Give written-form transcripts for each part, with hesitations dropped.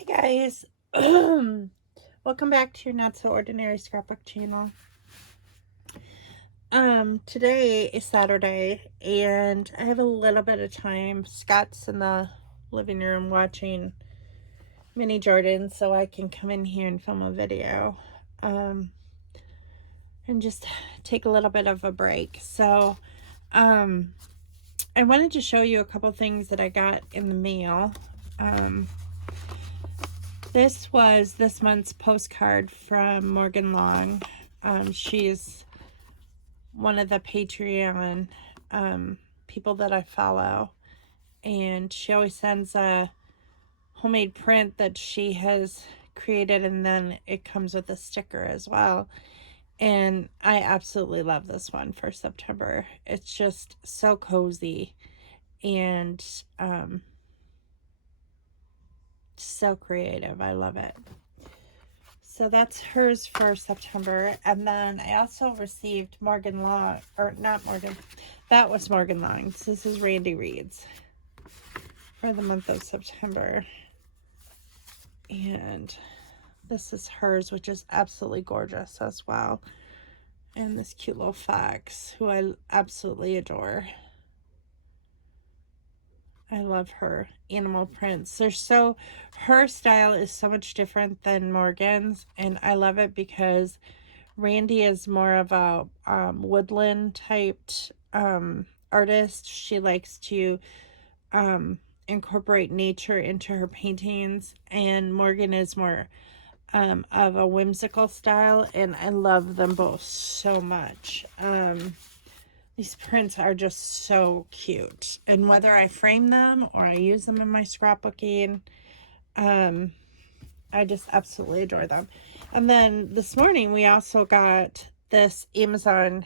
Hi guys. Welcome back to your Not So Ordinary Scrapbook channel. Today is Saturday and I have a little bit of time. Scott's in the living room watching Mini Jordan, so I can come in here and film a video. And just take a little bit of a break. So, I wanted to show you a couple things that I got in the mail. This was this month's postcard from Morgan Long. She's one of the Patreon people that I follow, and she always sends a homemade print that she has created, and then it comes with a sticker as well. And I absolutely love this one for September. It's just so cozy and so creative. I love it. So that's hers for September. And then I also received Morgan Long, or not Morgan, that was Morgan Long. This is Randy Reed's for the month of September. And this is hers, which is absolutely gorgeous as well. And this cute little fox, who I absolutely adore. I love her animal prints. Her style is so much different than Morgan's, and I love it because Randy is more of a woodland typed artist. She likes to incorporate nature into her paintings, and Morgan is more of a whimsical style, and I love them both so much. These prints are just so cute, and whether I frame them or I use them in my scrapbooking, I just absolutely adore them. And then this morning we also got this Amazon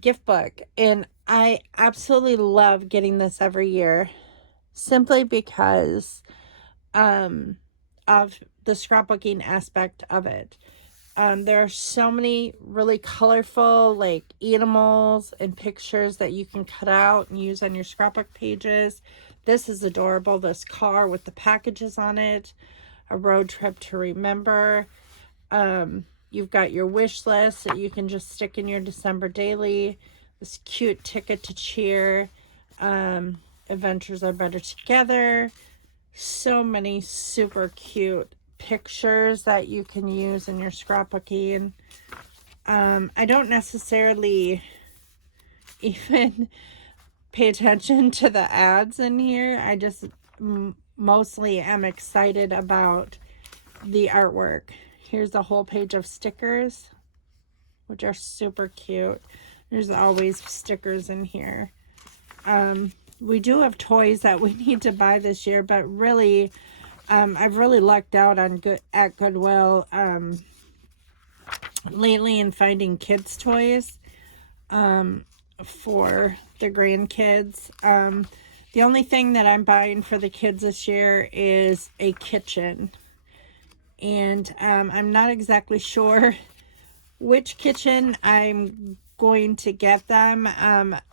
gift book, and I absolutely love getting this every year simply because of the scrapbooking aspect of it. There are so many really colorful like animals and pictures that you can cut out and use on your scrapbook pages. This is adorable. This car with the packages on it. A road trip to remember. You've got your wish list that you can just stick in your December daily. This cute ticket to cheer. Adventures are better together. So many super cute pictures that you can use in your scrapbooking. I don't necessarily even pay attention to the ads in here. I just mostly am excited about the artwork. Here's a whole page of stickers, which are super cute. There's always stickers in here. We do have toys that we need to buy this year, but really, I've really lucked out on at Goodwill lately in finding kids' toys for the grandkids. The only thing that I'm buying for the kids this year is a kitchen. And I'm not exactly sure which kitchen I'm going to get them.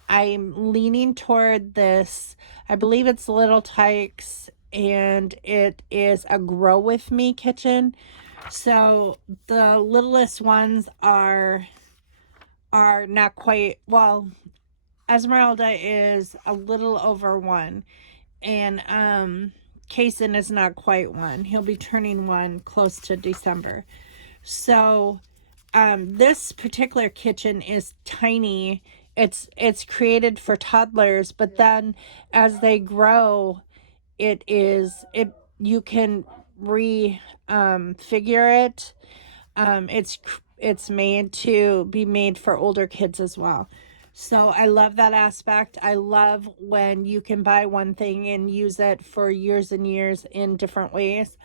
I'm leaning toward this. I believe it's Little Tykes, and it is a Grow With Me kitchen. So the littlest ones are not quite, well, Esmeralda is a little over 1, and Kason is not quite 1. He'll be turning 1 close to December. So this particular kitchen is tiny. It's created for toddlers, but then as they grow, you can figure it. It's made to be made for older kids as well. So I love that aspect. I love when you can buy one thing and use it for years and years in different ways.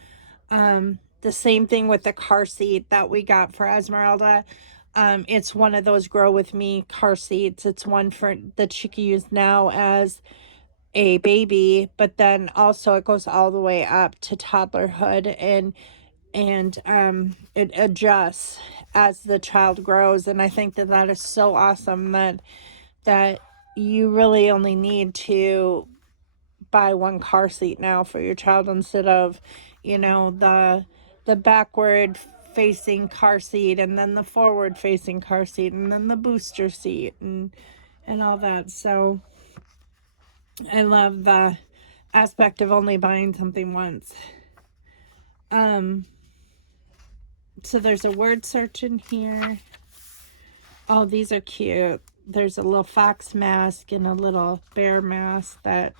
The same thing with the car seat that we got for Esmeralda. It's one of those Grow With Me car seats. It's one that she can use now as a baby, but then also it goes all the way up to toddlerhood, and it adjusts as the child grows. And I think that is so awesome that you really only need to buy one car seat now for your child instead of, you know, the backward facing car seat and then the forward facing car seat and then the booster seat and all that. So I love the aspect of only buying something once. So there's a word search in here. Oh, these are cute. There's a little fox mask and a little bear mask that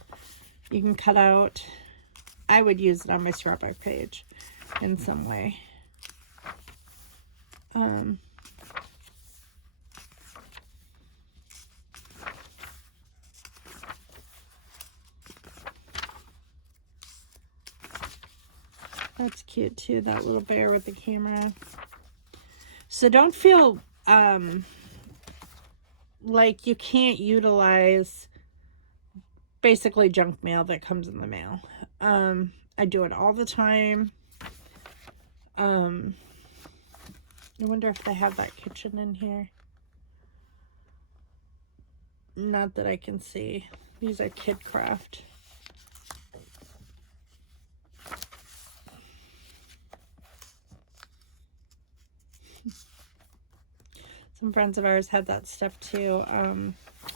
you can cut out. I would use it on my scrapbook page in some way. That's cute too, that little bear with the camera. So don't feel like you can't utilize basically junk mail that comes in the mail. I do it all the time. I wonder if they have that kitchen in here. Not that I can see. These are kid craft. Some friends of ours had that stuff too.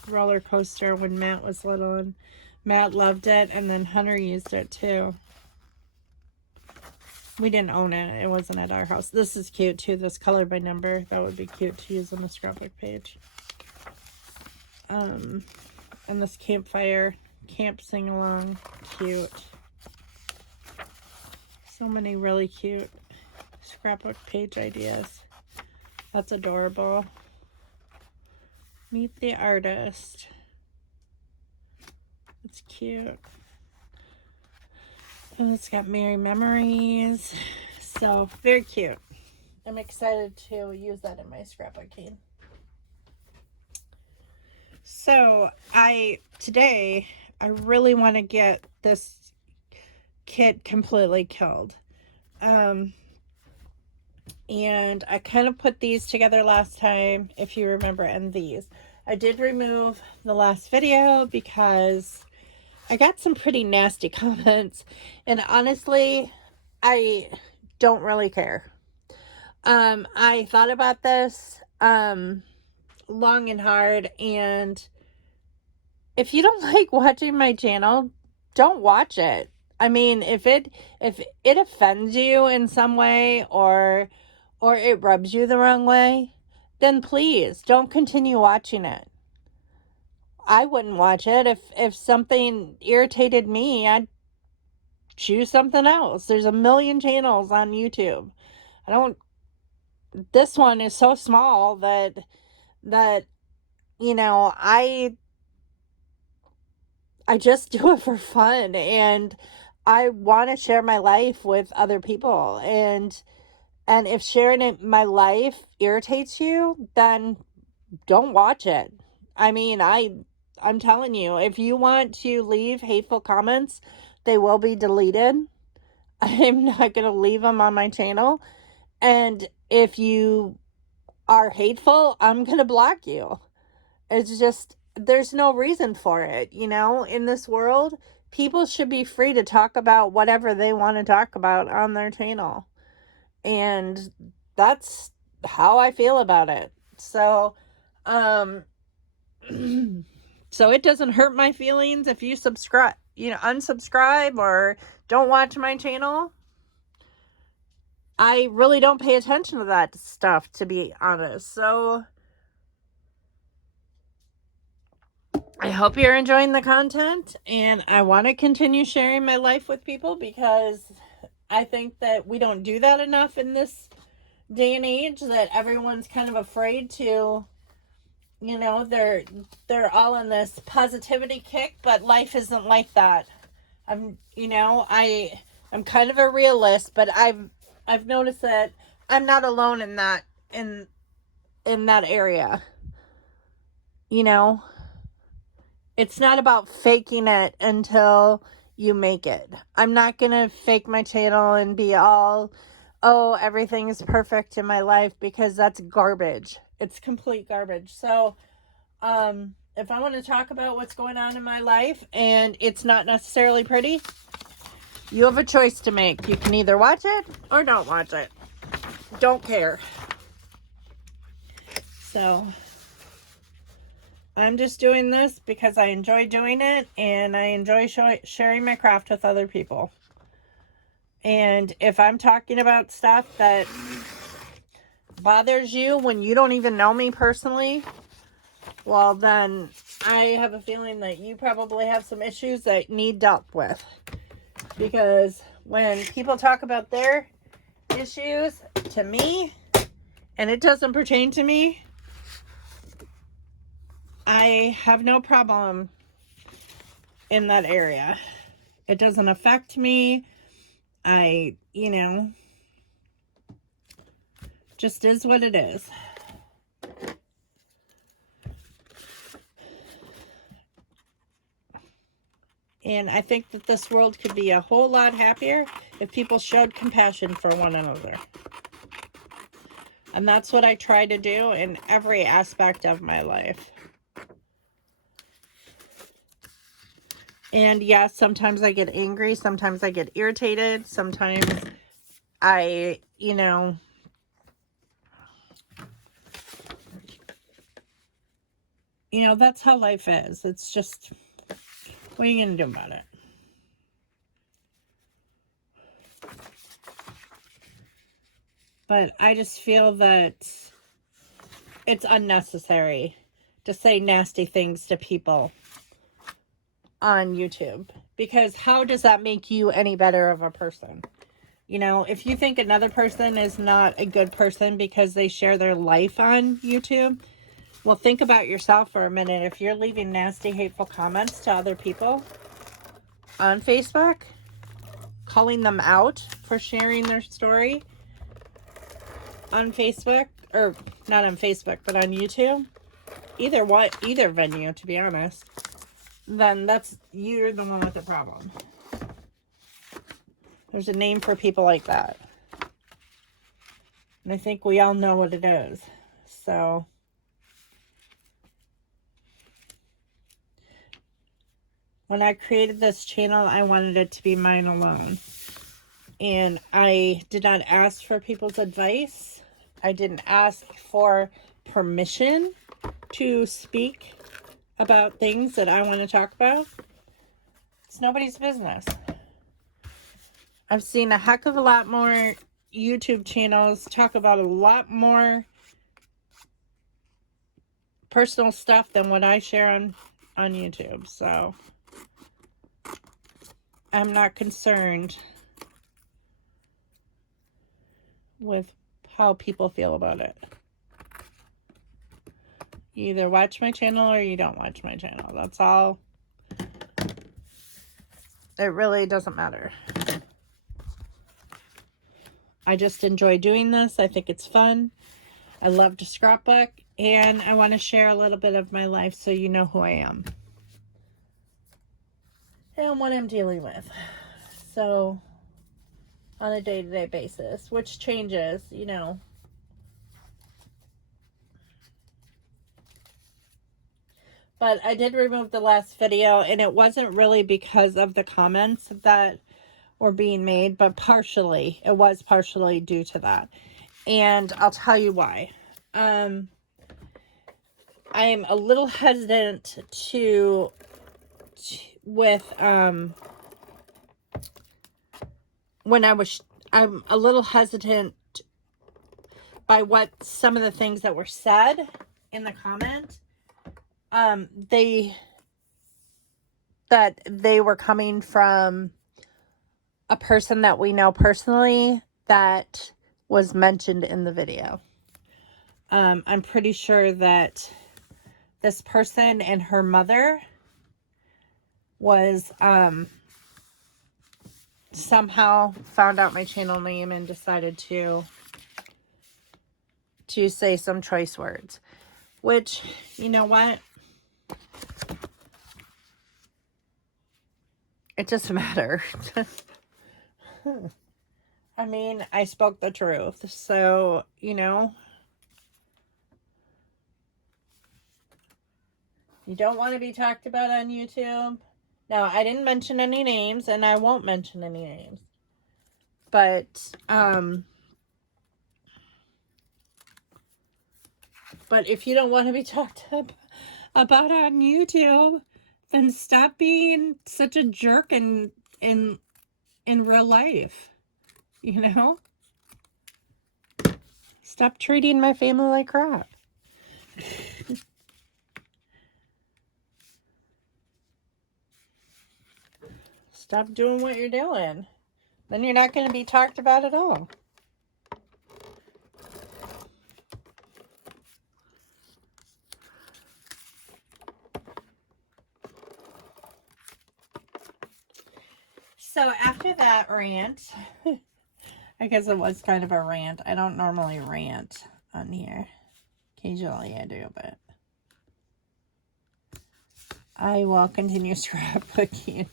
Roller coaster when Matt was little, and Matt loved it, and then Hunter used it too. We didn't own it. It wasn't at our house. This is cute too. This color by number. That would be cute to use on the scrapbook page. And this campfire, camp sing-along. Cute. So many really cute scrapbook page ideas. That's adorable. Meet the artist. It's cute. And it's got Merry Memories. So, very cute. I'm excited to use that in my scrapbooking. So, today, I really want to get this kit completely killed. And I kind of put these together last time, if you remember, and these. I did remove the last video because I got some pretty nasty comments, and honestly, I don't really care. I thought about this long and hard, and if you don't like watching my channel, don't watch it. I mean, if it offends you in some way or it rubs you the wrong way, then please don't continue watching it. I wouldn't watch it. If something irritated me, I'd choose something else. There's a million channels on YouTube. This one is so small that you know, I just do it for fun, and I want to share my life with other people, and if sharing my life irritates you, then don't watch it. I mean, I'm telling you, if you want to leave hateful comments, they will be deleted. I'm not going to leave them on my channel. And if you are hateful, I'm going to block you. It's just, there's no reason for it. You know, in this world, people should be free to talk about whatever they want to talk about on their channel. And that's how I feel about it. So, so it doesn't hurt my feelings if you unsubscribe or don't watch my channel. I really don't pay attention to that stuff, to be honest. So I hope you're enjoying the content, and I want to continue sharing my life with people because I think that we don't do that enough in this day and age, that everyone's kind of afraid to, you know, they're all in this positivity kick, but life isn't like that. I'm kind of a realist, but I've noticed that I'm not alone in that area. You know, it's not about faking it until you make it. I'm not going to fake my channel and be all, oh, everything is perfect in my life, because that's garbage. It's complete garbage. So, if I want to talk about what's going on in my life and it's not necessarily pretty, you have a choice to make. You can either watch it or don't watch it. Don't care. So I'm just doing this because I enjoy doing it and I enjoy sharing my craft with other people. And if I'm talking about stuff that bothers you when you don't even know me personally, well, then I have a feeling that you probably have some issues that need dealt with. Because when people talk about their issues to me, and it doesn't pertain to me, I have no problem in that area. It doesn't affect me. Just is what it is. And I think that this world could be a whole lot happier if people showed compassion for one another. And that's what I try to do in every aspect of my life. And yes, sometimes I get angry. Sometimes I get irritated. Sometimes that's how life is. It's just, what are you going to do about it? But I just feel that it's unnecessary to say nasty things to people on YouTube. Because how does that make you any better of a person? If you think another person is not a good person because they share their life on YouTube, well, think about yourself for a minute. If you're leaving nasty, hateful comments to other people on Facebook, calling them out for sharing their story on Facebook, or not on Facebook, but on YouTube, either venue, to be honest, then you're the one with the problem. There's a name for people like that. And I think we all know what it is. So when I created this channel, I wanted it to be mine alone. And I did not ask for people's advice. I didn't ask for permission to speak about things that I want to talk about. It's nobody's business. I've seen a heck of a lot more YouTube channels talk about a lot more personal stuff than what I share on YouTube. So I'm not concerned with how people feel about it. You either watch my channel or you don't watch my channel. That's all. It really doesn't matter. I just enjoy doing this. I think it's fun. I love to scrapbook, and I want to share a little bit of my life so you know who I am and what I'm dealing with. So, on a day-to-day basis, which changes, But I did remove the last video, and it wasn't really because of the comments that were being made, but it was partially due to that. And I'll tell you why. I'm a little hesitant I'm a little hesitant by what some of the things that were said in the comment. They were coming from a person that we know personally that was mentioned in the video. I'm pretty sure that this person and her mother was somehow found out my channel name and decided to say some choice words, which, you know what? It doesn't matter. I mean, I spoke the truth. So, You don't want to be talked about on YouTube. Now, I didn't mention any names, and I won't mention any names. But if you don't want to be talked about on YouTube, then stop being such a jerk in real life. You know? Stop treating my family like crap. Stop doing what you're doing. Then you're not going to be talked about at all. So after that rant, I guess it was kind of a rant. I don't normally rant on here. Occasionally I do, but I will continue scrapbooking.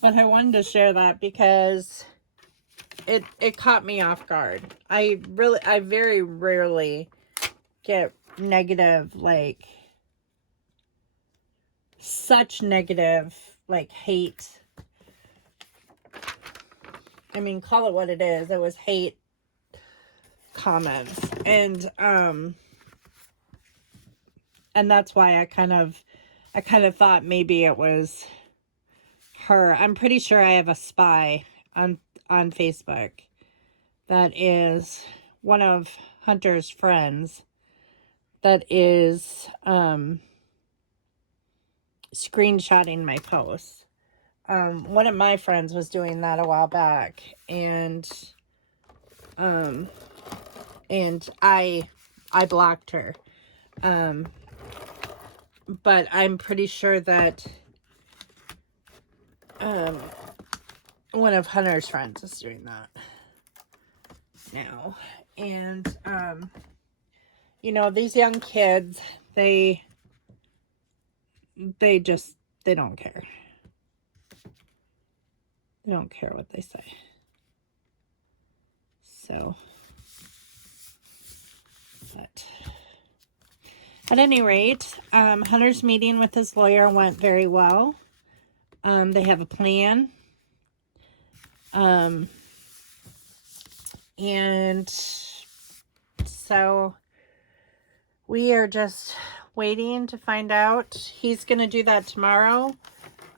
But I wanted to share that because it caught me off guard. I very rarely get negative, like, such negative, like, hate. I mean, call it what it is. It was hate comments. And that's why I kind of thought maybe it was her. I'm pretty sure I have a spy on Facebook that is one of Hunter's friends that is screenshotting my posts. One of my friends was doing that a while back, and I blocked her. But I'm pretty sure that one of Hunter's friends is doing that now. And you know, these young kids, they don't care. They don't care what they say. So, but at any rate, Hunter's meeting with his lawyer went very well. They have a plan. And so we are just waiting to find out. He's going to do that tomorrow.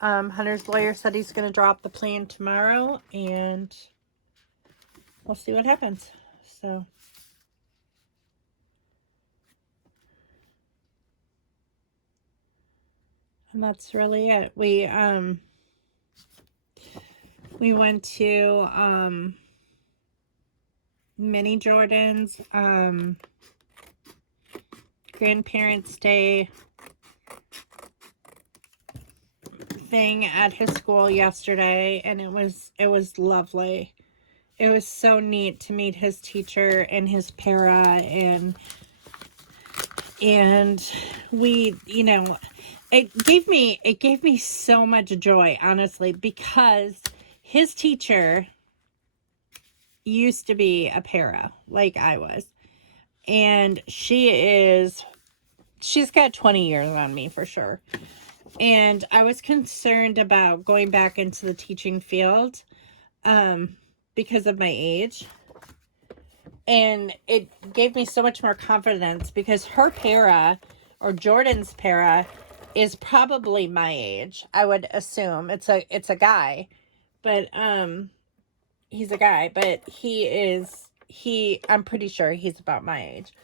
Hunter's lawyer said he's going to drop the plan tomorrow, and we'll see what happens. So, and that's really it. We went to Mini Jordan's Grandparents' Day thing at his school yesterday, and it was lovely. It was so neat to meet his teacher and his para, and we, you know, it gave me so much joy, honestly, because his teacher used to be a para like I was, and she's got 20 years on me for sure. And I was concerned about going back into the teaching field because of my age. And it gave me so much more confidence because her para, or Jordan's para, is probably my age. I would assume it's a guy, but he's a guy, but I'm pretty sure he's about my age.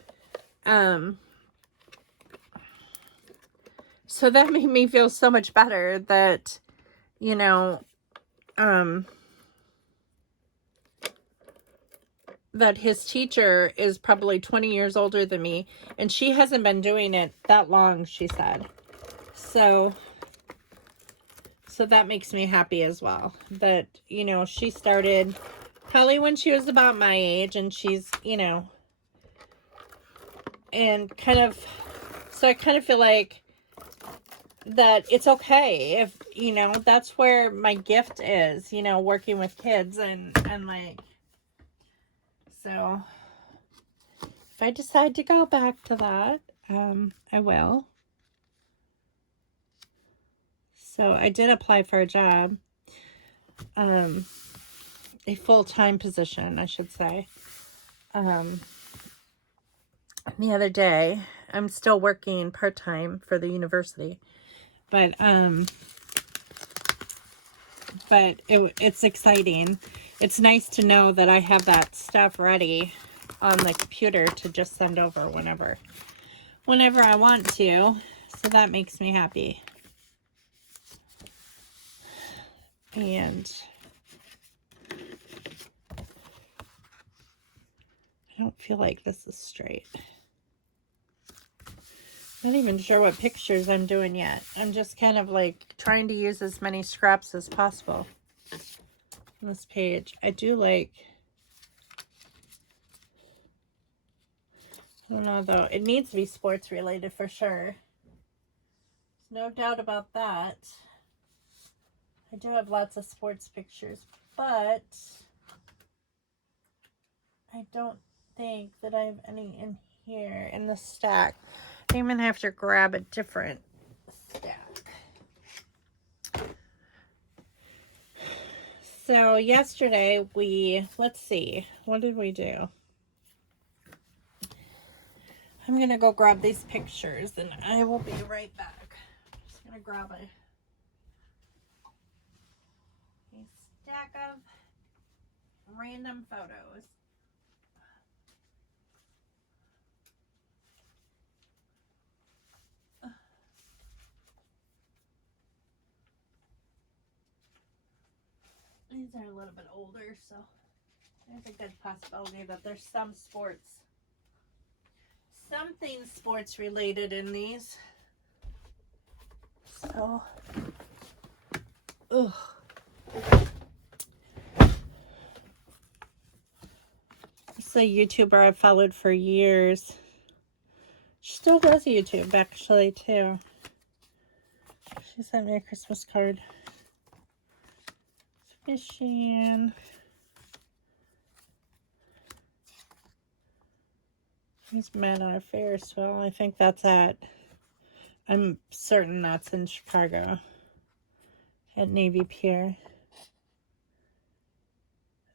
So that made me feel so much better that, you know, that his teacher is probably 20 years older than me, and she hasn't been doing it that long, she said. So that makes me happy as well. That, you know, she started probably when she was about my age, and she's, you know, and so I kind of feel like that it's okay if, you know, that's where my gift is, you know, working with kids, and like, so if I decide to go back to that, I will. So I did apply for a job, a full-time position, I should say. The other day, I'm still working part-time for the university, but it's exciting. It's nice to know that I have that stuff ready on the computer to just send over whenever I want to. So that makes me happy. And I don't feel like this is straight. Not even sure what pictures I'm doing yet. I'm just kind of like trying to use as many scraps as possible on this page. I do like, I don't know though, it needs to be sports related for sure. There's no doubt about that. I do have lots of sports pictures, but I don't think that I have any in here in the stack. I even have to grab a different stack. So yesterday let's see, what did we do? I'm gonna go grab these pictures and I will be right back. I'm just gonna grab a stack of random photos. These are a little bit older, so there's a good possibility that there's something sports related in these. So, ugh. This is a YouTuber I've followed for years. She still does YouTube, actually, too. She sent me a Christmas card. Fishing. He's met on a Ferris wheel. I think that's I'm certain that's in Chicago at Navy Pier.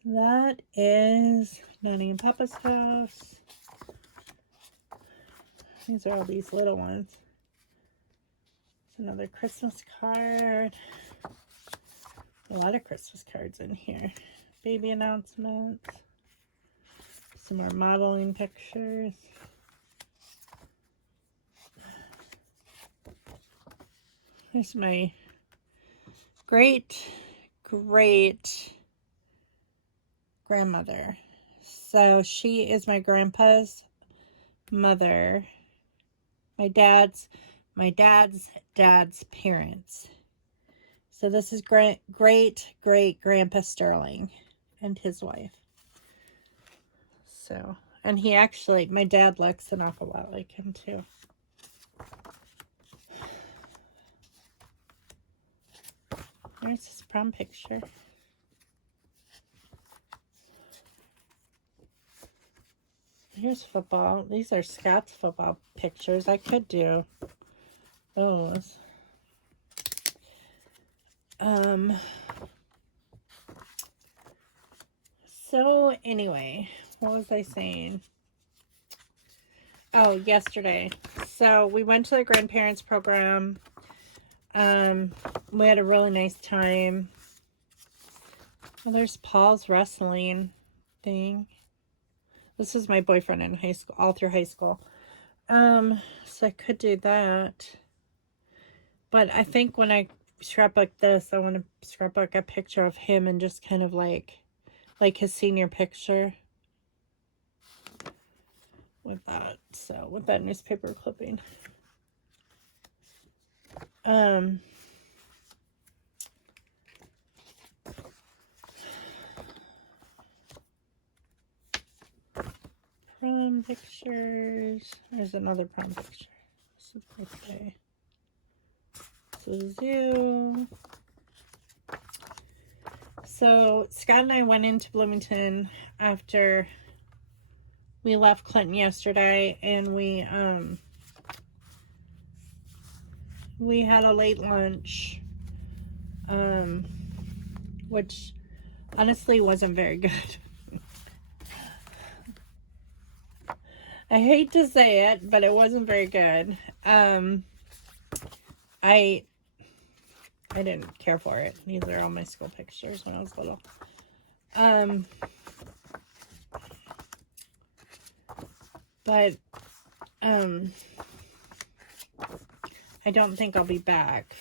That is Nanny and Papa's house. These are all these little ones. There's another Christmas card. A lot of Christmas cards in here. Baby announcements. Some more modeling pictures. There's my great grandmother. So she is my grandpa's mother. My dad's dad's parents. So this is great grandpa Sterling and his wife. So, and my dad looks an awful lot like him too. There's his prom picture. Here's football. These are Scott's football pictures. I could do those. So anyway, what was I saying? Oh, yesterday. So we went to the grandparents program. We had a really nice time. Oh, there's Paul's wrestling thing. This is my boyfriend in high school, all through high school. So I could do that. But I think when I scrapbook this, I want to scrapbook a picture of him and just kind of like his senior picture with that. So with that newspaper clipping. Prom pictures. There's another prom picture. This is birthday. This is you. So Scott and I went into Bloomington after we left Clinton yesterday, and we had a late lunch. which honestly wasn't very good. I hate to say it, but it wasn't very good. I didn't care for it. These are all my school pictures when I was little. But I don't think I'll be back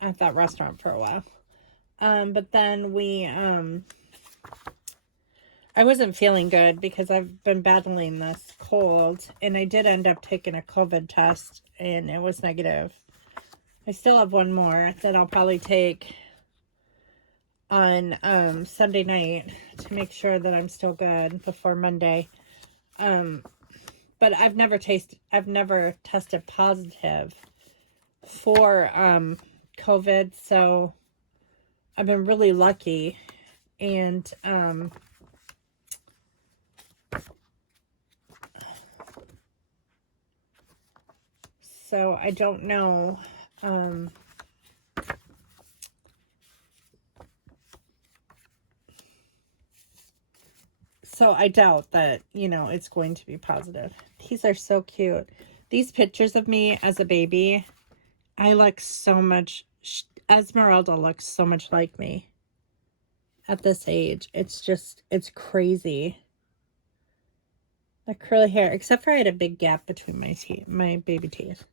at that restaurant for a while. But then I wasn't feeling good because I've been battling this cold, and I did end up taking a COVID test, and it was negative. I still have one more that I'll probably take on Sunday night to make sure that I'm still good before Monday. But I've never tested positive for COVID, so I've been really lucky. And so I don't know. So I doubt that, it's going to be positive. These are so cute. These pictures of me as a baby, I look so much, Esmeralda looks so much like me at this age. It's crazy. The curly hair, except for I had a big gap between my baby teeth.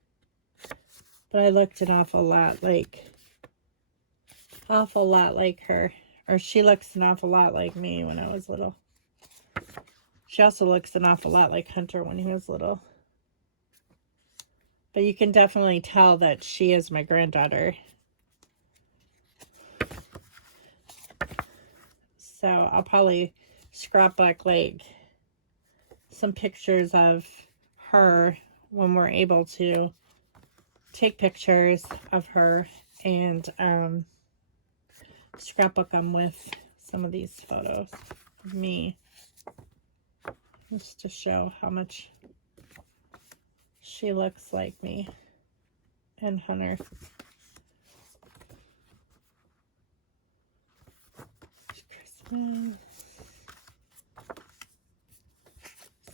But I looked an awful lot like her. Or she looks an awful lot like me when I was little. She also looks an awful lot like Hunter when he was little. But you can definitely tell that she is my granddaughter. So I'll probably scrapbook like some pictures of her when we're able to take pictures of her and scrapbook them with some of these photos of me, just to show how much she looks like me and Hunter. Christmas.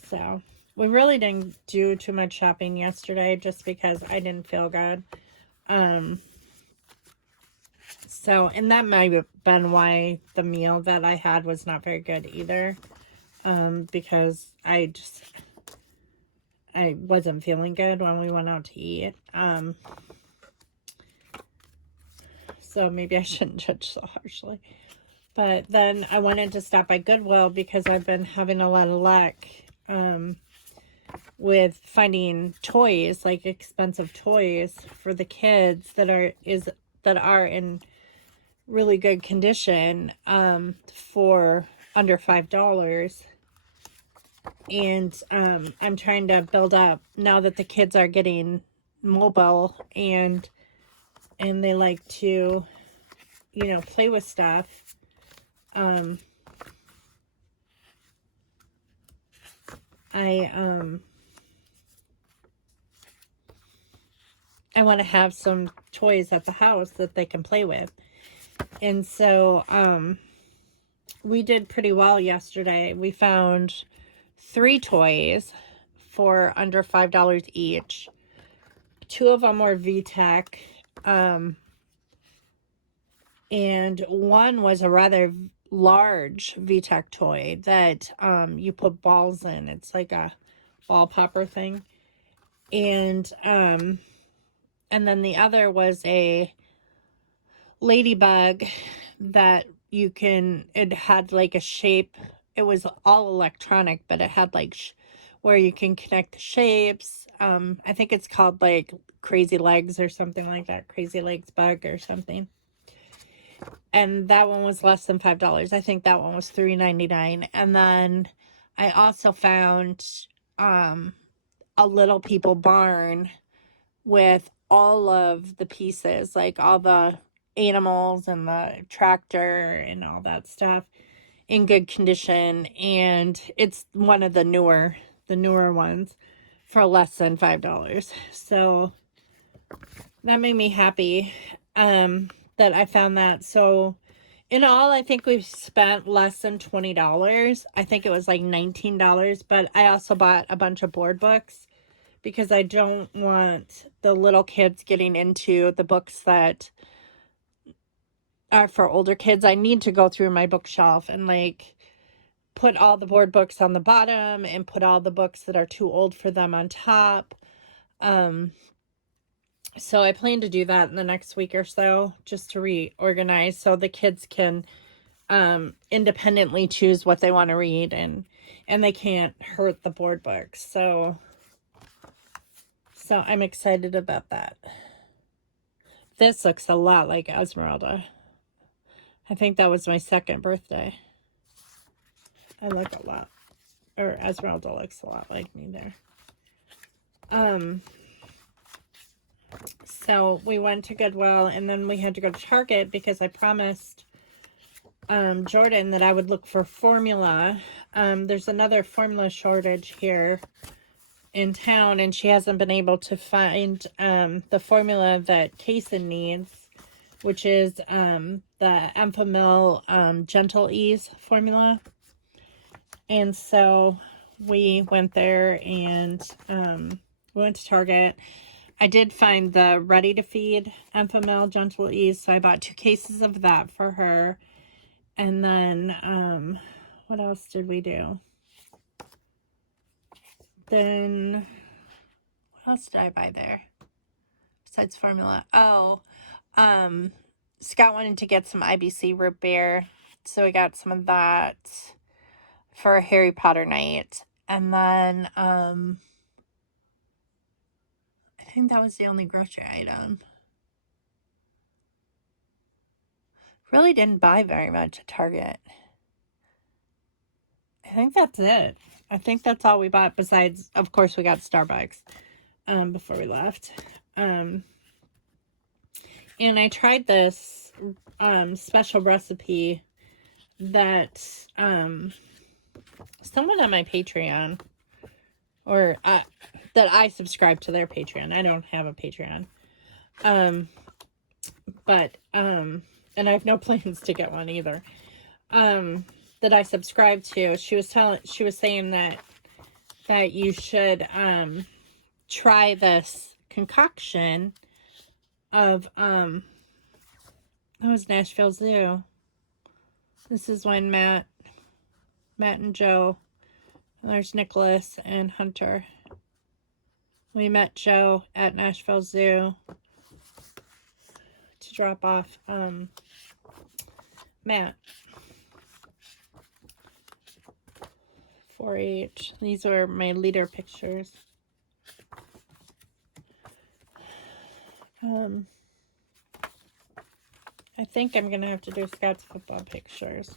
So we really didn't do too much shopping yesterday just because I didn't feel good. So, and that might have been why the meal that I had was not very good either. Because I wasn't feeling good when we went out to eat. So maybe I shouldn't judge so harshly. But then I wanted to stop by Goodwill because I've been having a lot of luck with finding toys, like expensive toys for the kids that are in really good condition for under $5. And I'm trying to build up now that the kids are getting mobile and they like to, play with stuff. I want to have some toys at the house that they can play with. And so we did pretty well yesterday. We found 3 toys for under $5 each. 2 of them were VTech. And one was a rather large VTech toy that you put balls in. It's like a ball popper thing. And then the other was a ladybug that it had like a shape. It was all electronic, but it had like where you can connect the shapes. I think it's called like Crazy Legs or something like that. Crazy Legs Bug or something. And that one was less than $5. I think that one was $3.99. And then I also found a Little People barn with all of the pieces, like all the animals and the tractor and all that stuff in good condition. And it's one of the newer ones for less than $5. So that made me happy that I found that. So in all, I think we've spent less than $20. I think it was like $19, but I also bought a bunch of board books because I don't want the little kids getting into the books that are for older kids. I need to go through my bookshelf and like put all the board books on the bottom and put all the books that are too old for them on top. So I plan to do that in the next week or so, just to reorganize so the kids can independently choose what they want to read, and they can't hurt the board books. So I'm excited about that. This looks a lot like Esmeralda. I think that was my second birthday. I look a lot, or Esmeralda looks a lot like me there. So we went to Goodwill, and then we had to go to Target because I promised Jordan that I would look for formula. There's another formula shortage here in town, and she hasn't been able to find the formula that Kason needs, which is the Enfamil Gentle Ease formula. And so we went there, and we went to Target. I did find the ready to feed Enfamil Gentle Ease, so I bought 2 cases of that for her. And then what else did we do? Then what else did I buy there besides formula? Oh, Scott wanted to get some IBC root beer, so we got some of that for Harry Potter night. And then I think that was the only grocery item. Really didn't buy very much at Target. I think that's it. I think that's all we bought, besides, of course, we got Starbucks before we left. And I tried this special recipe that someone on my Patreon, or that I subscribe to their Patreon. I don't have a Patreon. But and I have no plans to get one either. That I subscribe to. She was saying that you should try this concoction of that was Nashville Zoo. This is when Matt and Joe, there's Nicholas and Hunter. We met Joe at Nashville Zoo to drop off Matt. 4-H. These are my leader pictures. I think I'm gonna have to do Scott's football pictures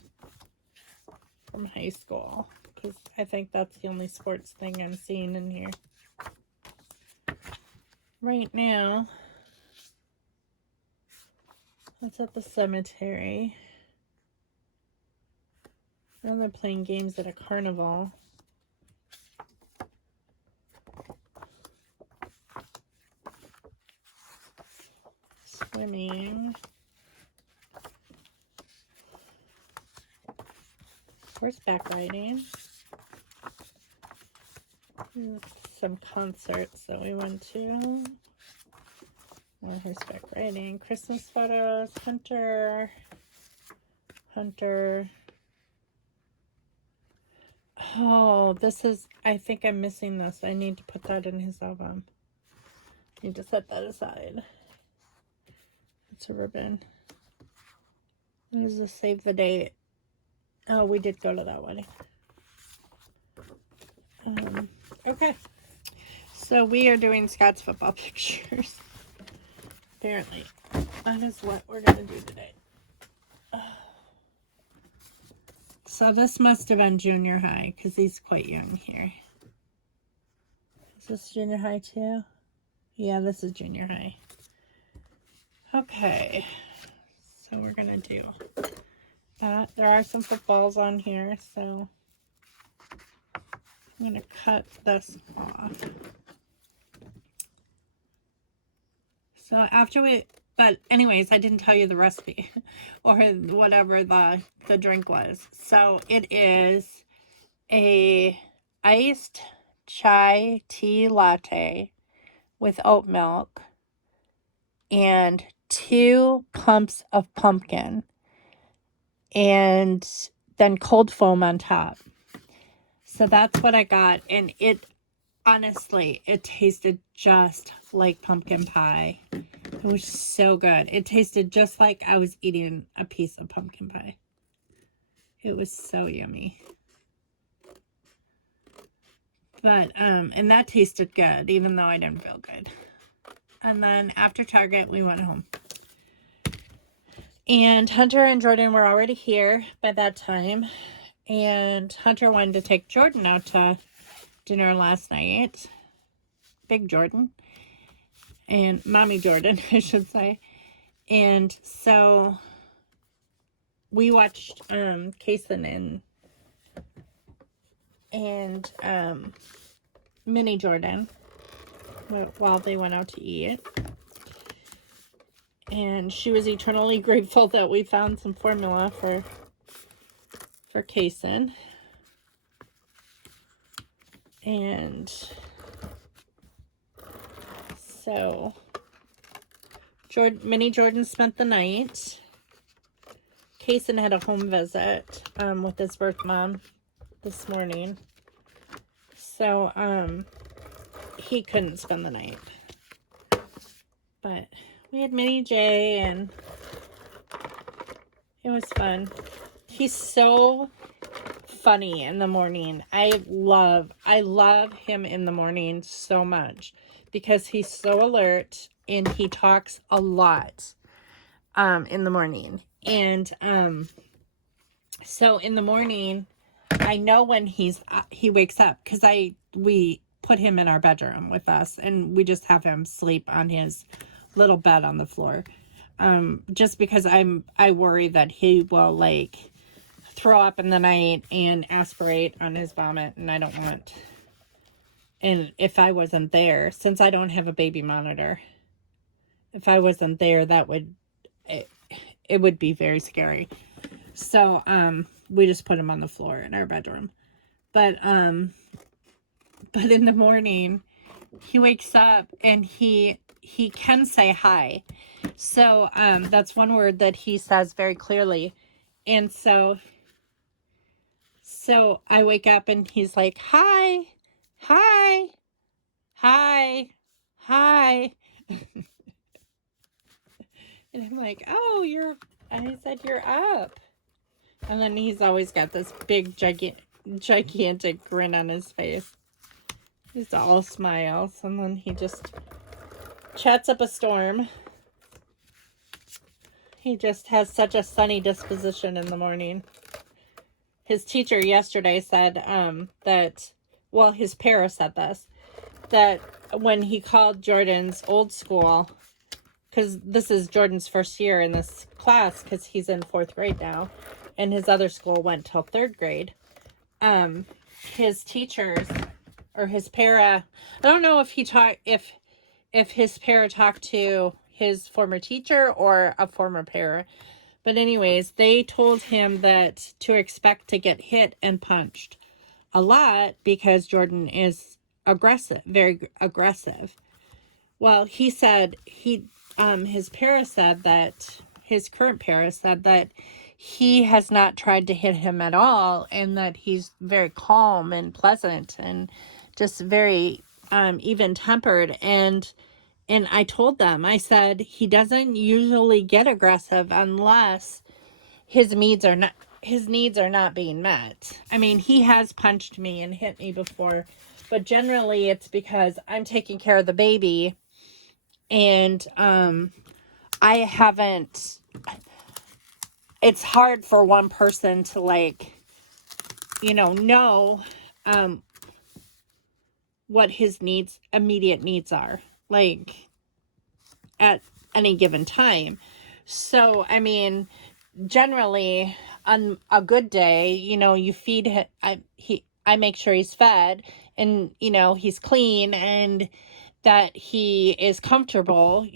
from high school, because I think that's the only sports thing I'm seeing in here right now. That's at the cemetery. Now they're playing games at a carnival. Swimming. Horseback riding. Some concerts that we went to. More horseback riding. Christmas photos. Hunter. Oh, this is, I think I'm missing this. I need to put that in his album. I need to set that aside. It's a ribbon. This is a save the date. Oh, we did go to that wedding. Okay. So we are doing Scott's football pictures. Apparently. That is what we're going to do today. So this must have been junior high, because he's quite young here. Is this junior high too? Yeah, this is junior high. Okay. So we're going to do that. There are some footballs on here, so I'm going to cut this off. So but anyways, I didn't tell you the recipe or whatever the drink was. So it is a iced chai tea latte with oat milk and 2 pumps of pumpkin and then cold foam on top. So that's what I got. And honestly, it tasted just like pumpkin pie. It was so good. It tasted just like I was eating a piece of pumpkin pie. It was so yummy. But, and that tasted good, even though I didn't feel good. And then after Target, we went home. And Hunter and Jordan were already here by that time. And Hunter wanted to take Jordan out to dinner last night. Big Jordan. And Mommy Jordan, I should say. And so we watched Kason and Mini Jordan while they went out to eat. And she was eternally grateful that we found some formula for Kason. And so Mini Jordan spent the night. Kason had a home visit with his birth mom this morning. So he couldn't spend the night. But we had Mini J and it was fun. He's so funny in the morning. I love him in the morning so much because he's so alert and he talks a lot in the morning. And so in the morning, I know when he wakes up because we put him in our bedroom with us and we just have him sleep on his little bed on the floor. Just because I worry that he will like throw up in the night and aspirate on his vomit, and I don't want. And if I wasn't there, since I don't have a baby monitor, if I wasn't there, it would be very scary. So we just put him on the floor in our bedroom. But in the morning, he wakes up and he can say hi. So that's one word that he says very clearly. And so I wake up and he's like, hi, hi, hi, hi. And I'm like, oh, I said you're up. And then he's always got this big, gigantic grin on his face. He's all smiles. And then he just chats up a storm. He just has such a sunny disposition in the morning. His teacher yesterday said his para said this, that when he called Jordan's old school, because this is Jordan's first year in this class because he's in 4th grade now, and his other school went till 3rd grade. His teachers or his para, I don't know if his para talked to his former teacher or a former para. But anyways, they told him that to expect to get hit and punched a lot because Jordan is aggressive, very aggressive. Well, he said his para said that his current para said that he has not tried to hit him at all and that he's very calm and pleasant and just very even-tempered. And I told them, I said, he doesn't usually get aggressive unless his needs are not being met. I mean, he has punched me and hit me before, but generally it's because I'm taking care of the baby and I haven't, it's hard for one person to know what his immediate needs are, at any given time. So, I mean, generally on a good day, you feed him, I make sure he's fed and, he's clean that he is comfortable,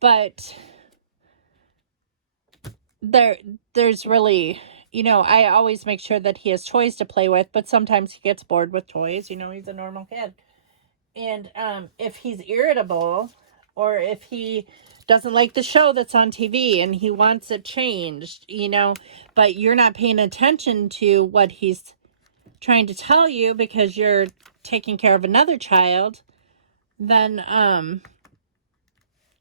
but there's really, I always make sure that he has toys to play with, but sometimes he gets bored with toys. He's a normal kid. And if he's irritable, or if he doesn't like the show that's on TV and he wants it changed, but you're not paying attention to what he's trying to tell you because you're taking care of another child, then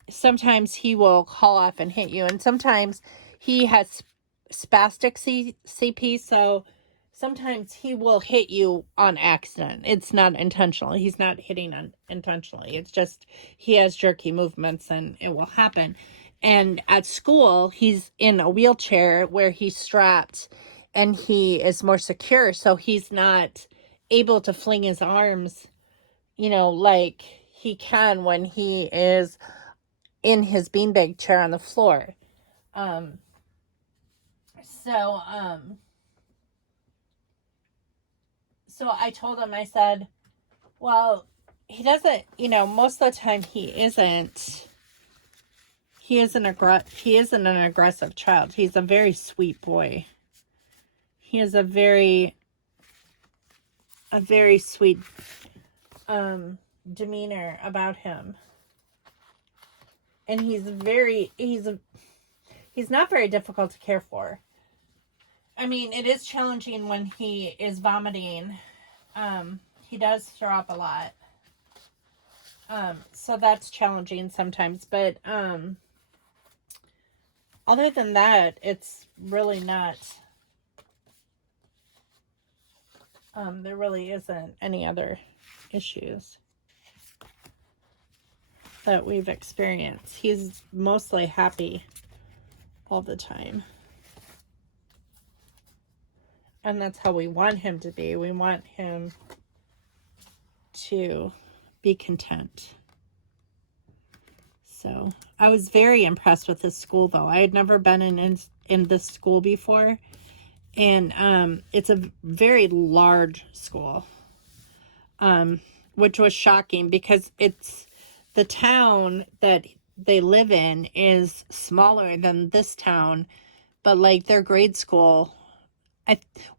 sometimes he will call off and hit you. And sometimes he has spastic CP, so sometimes he will hit you on accident. It's not intentional. He's not hitting intentionally. It's just he has jerky movements and it will happen. And at school, he's in a wheelchair where he's strapped and he is more secure, so he's not able to fling his arms, like he can when he is in his beanbag chair on the floor. So I told him, I said, well, he doesn't, most of the time he isn't an aggressive child. He's a very sweet boy. He has a very sweet demeanor about him. And he's not very difficult to care for. I mean, it is challenging when he is vomiting. He does throw up a lot. So that's challenging sometimes. But other than that, it's really not. There really isn't any other issues that we've experienced. He's mostly happy all the time. And that's how we want him to be. We want him to be content. So I was very impressed with this school, though. I had never been in this school before. And it's a very large school, which was shocking because the town that they live in is smaller than this town, but like their grade school,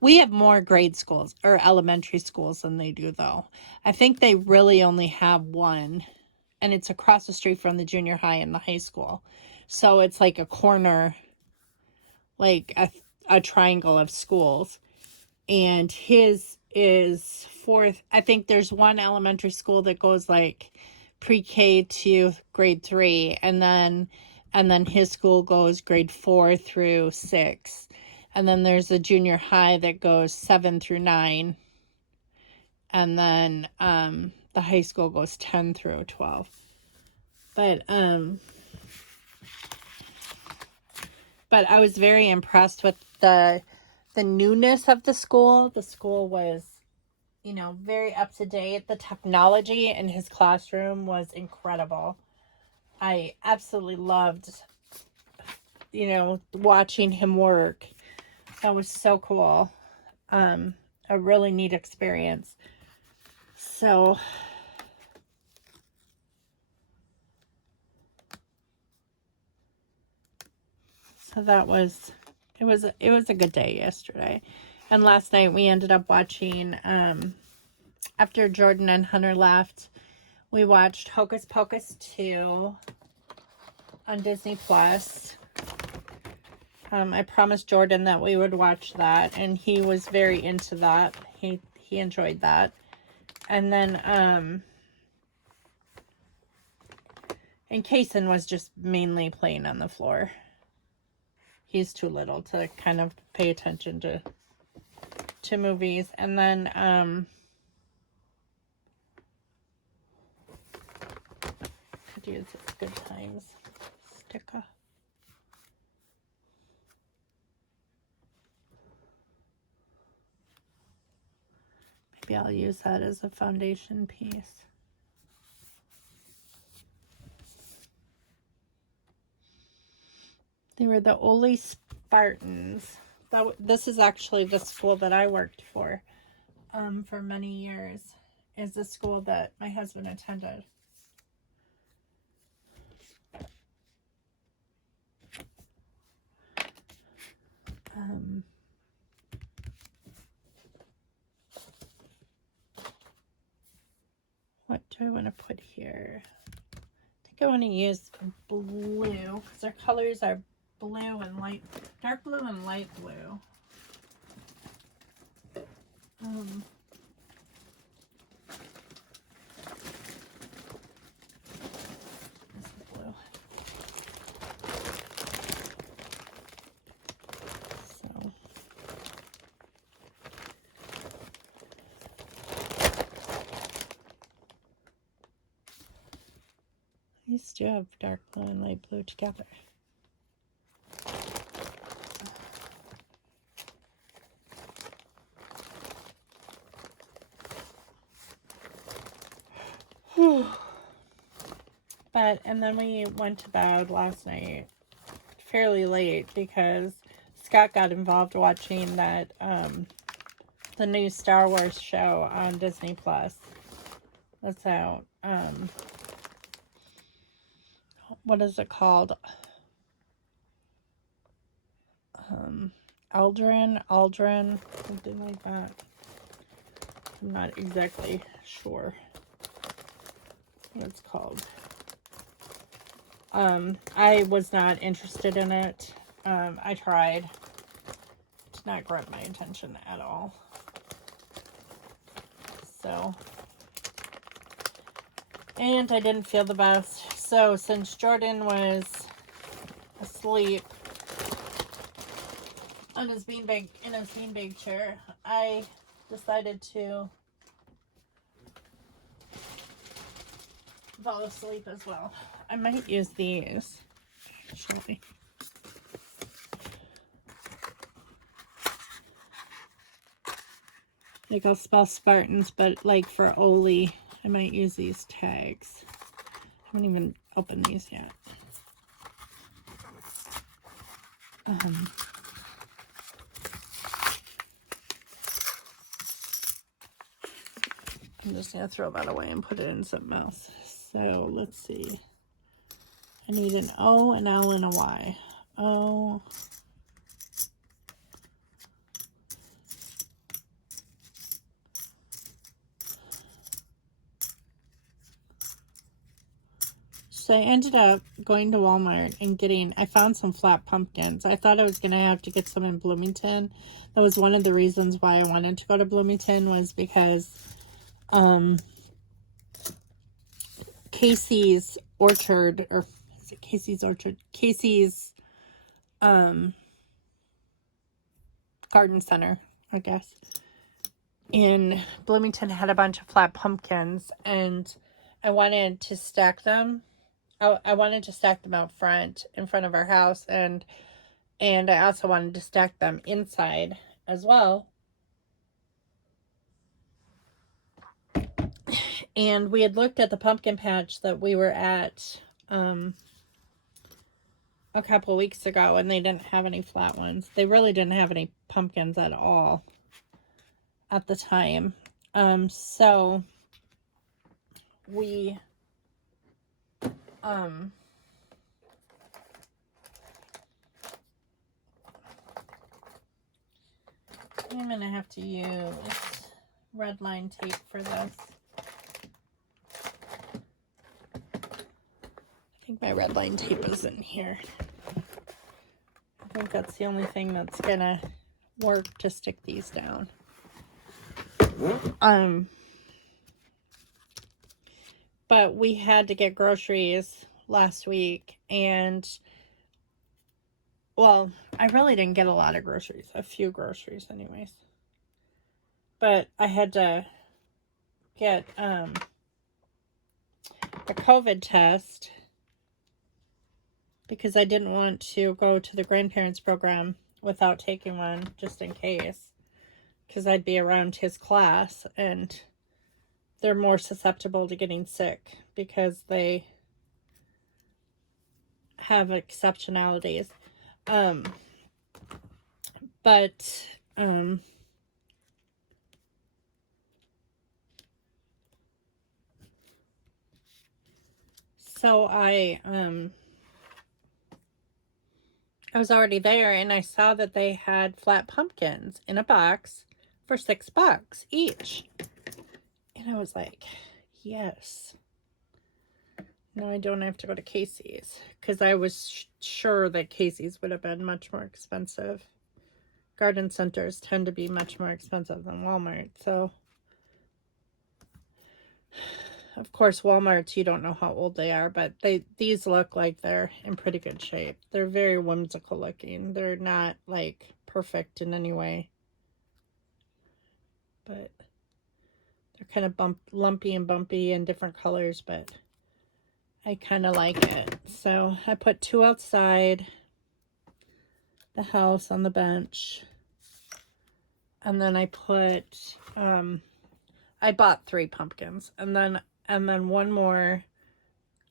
we have more grade schools or elementary schools than they do, though. I think they really only have one, and it's across the street from the junior high and the high school. So it's like a corner, like a triangle of schools. And his is fourth. I think there's one elementary school that goes like pre-K to grade 3, and then his school goes grade 4 through 6. And then there's a junior high that goes 7 through 9. And then the high school goes 10 through 12. But I was very impressed with the newness of the school. The school was, very up to date. The technology in his classroom was incredible. I absolutely loved, watching him work. That was so cool. A really neat experience. So that was, it was a good day yesterday. And last night we ended up watching, after Jordan and Hunter left, we watched Hocus Pocus 2 on Disney Plus. I promised Jordan that we would watch that, and he was very into that. He enjoyed that. And then, and Kason was just mainly playing on the floor. He's too little to kind of pay attention to movies. And then, could use this Good Times sticker. Maybe I'll use that as a foundation piece. They were the Ole Spartans. This is actually the school that I worked for many years. Is the school that my husband attended. do I want to put here? I think I want to use blue because their colors are blue and dark blue and light blue. This is blue. So. These do have dark blue and light blue together. And then we went to bed last night fairly late because Scott got involved watching that, the new Star Wars show on Disney Plus. That's out. What is it called? Aldrin, something like that. I'm not exactly sure what it's called. I was not interested in it. I tried. It did not grab my attention at all. So, and I didn't feel the best. So, since Jordan was asleep on his beanbag chair, I decided to fall asleep as well. I might use these, actually. Like, I'll spell Spartans, but like for Oli, I might use these tags. I haven't even opened these yet. I'm just going to throw that away and put it in something else. So, let's see. I need an O, an L, and a Y. O. So I ended up going to Walmart and I found some flat pumpkins. I thought I was going to have to get some in Bloomington. That was one of the reasons why I wanted to go to Bloomington, was because Casey's Orchard, or is it Casey's Orchard? Casey's Garden Center, I guess, in Bloomington had a bunch of flat pumpkins, and I wanted to stack them. I wanted to stack them out front, in front of our house, and I also wanted to stack them inside as well. And we had looked at the pumpkin patch that we were at a couple weeks ago, and they didn't have any flat ones. They really didn't have any pumpkins at all at the time. So we I'm gonna have to use red line tape for this. I think my red line tape is in here. I think that's the only thing that's gonna work to stick these down. But we had to get groceries last week, and well, I really didn't get a lot of groceries. A few groceries anyways. But I had to get a COVID test because I didn't want to go to the grandparents program without taking one, just in case, because I'd be around his class, and they're more susceptible to getting sick because they have exceptionalities. So I was already there, and I saw that they had flat pumpkins in a box for $6 each. And I was like, Yes. No, I don't have to go to Casey's because I was sure that Casey's would have been much more expensive. Garden centers tend to be much more expensive than Walmart. So, of course, Walmart's, you don't know how old they are, but these look like they're in pretty good shape. They're very whimsical looking. They're not like perfect in any way, but they're kind of lumpy and bumpy in different colors, but I kind of like it. So I put 2 outside the house on the bench. And then I put, I bought 3 pumpkins. And then one more,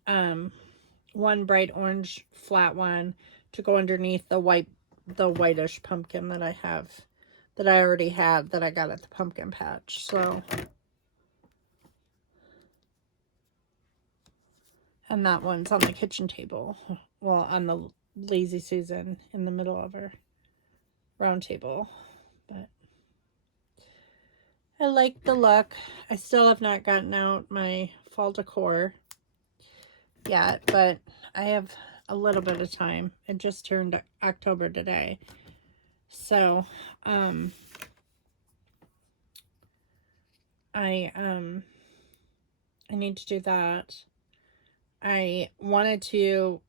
one bright orange flat one to go underneath the whitish pumpkin that I have, that I already had, that I got at the pumpkin patch. So, and that one's on the kitchen table. Well, on the Lazy Susan in the middle of her round table. But I like the look. I still have not gotten out my fall decor yet, but I have a little bit of time. It just turned October today. So, I need to do that. I wanted to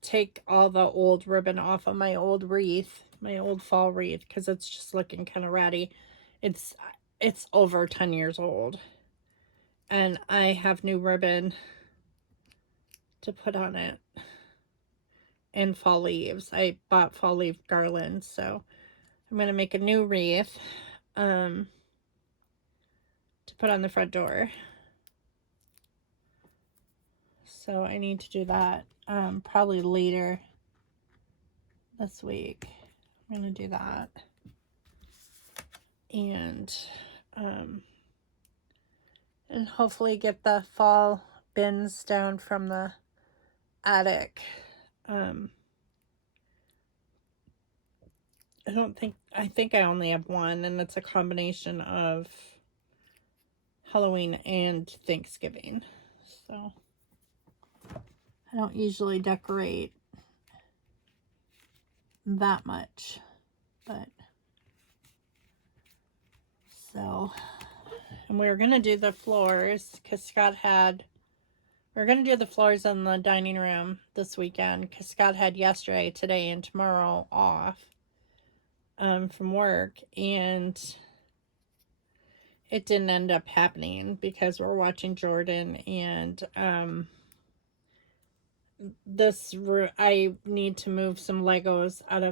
take all the old ribbon off of my old wreath, my old fall wreath, because it's just looking kind of ratty. It's over 10 years old. And I have new ribbon to put on it. And fall leaves. I bought fall leaf garlands, so I'm going to make a new wreath to put on the front door. So I need to do that probably later this week. I'm going to do that. And hopefully get the fall bins down from the attic. I think I only have one, and it's a combination of Halloween and Thanksgiving. So I don't usually decorate that much, but so, and we were going to do the floors because we're going to do the floors in the dining room this weekend because Scott had yesterday, today, and tomorrow off from work, and it didn't end up happening because we're watching Jordan, and I need to move some Legos out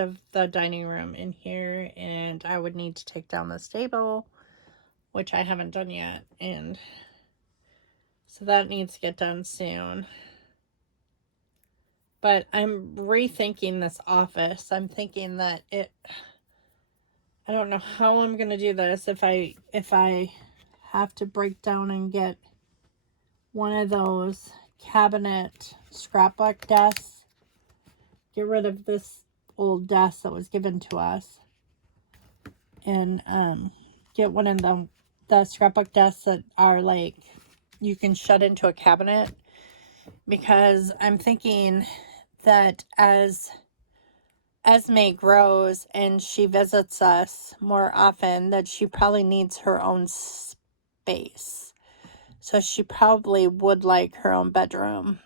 of the dining room in here, and I would need to take down this table, which I haven't done yet, and so that needs to get done soon. But I'm rethinking this office. I'm thinking that I don't know how I'm going to do this. If I have to break down and get one of those cabinet scrapbook desks, get rid of this old desk that was given to us, and get one of the scrapbook desks that are like you can shut into a cabinet, because I'm thinking that as Esme grows and she visits us more often, that she probably needs her own space. So she probably would like her own bedroom.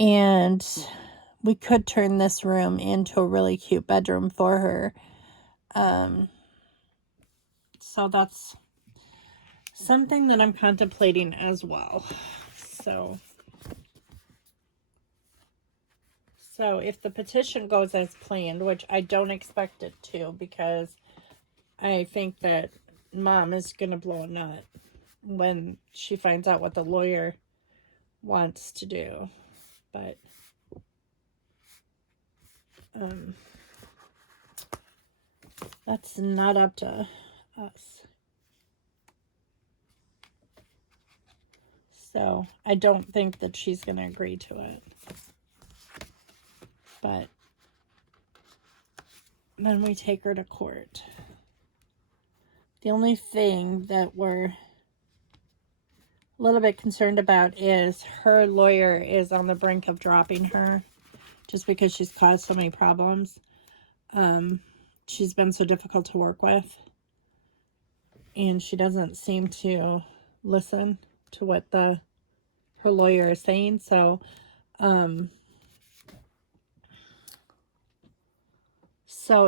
And we could turn this room into a really cute bedroom for her. So that's something that I'm contemplating as well. So if the petition goes as planned, which I don't expect it to, because I think that Mom is going to blow a nut when she finds out what the lawyer wants to do. But that's not up to us. So I don't think that she's going to agree to it. But then we take her to court. The only thing that we're a little bit concerned about is her lawyer is on the brink of dropping her just because she's caused so many problems. She's been so difficult to work with, and she doesn't seem to listen to what her lawyer is saying. So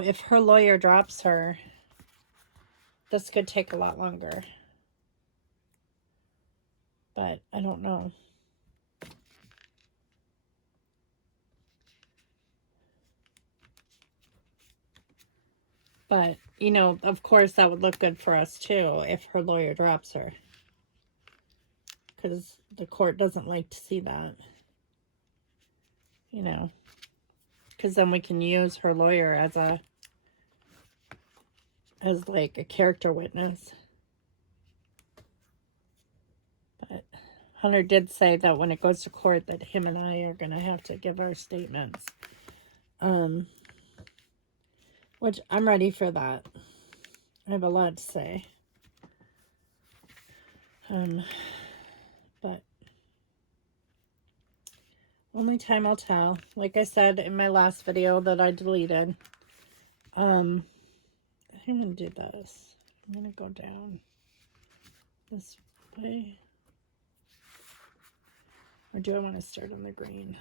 if her lawyer drops her, this could take a lot longer. But I don't know. But, you know, of course that would look good for us too if her lawyer drops her. Because the court doesn't like to see that. You know. Because then we can use her lawyer as like a character witness. But Hunter did say that when it goes to court that him and I are going to have to give our statements. Which I'm ready for that. I have a lot to say. But only time will tell. Like I said in my last video that I deleted. I'm going to do this. I'm going to go down this way. Or do I want to start on the green?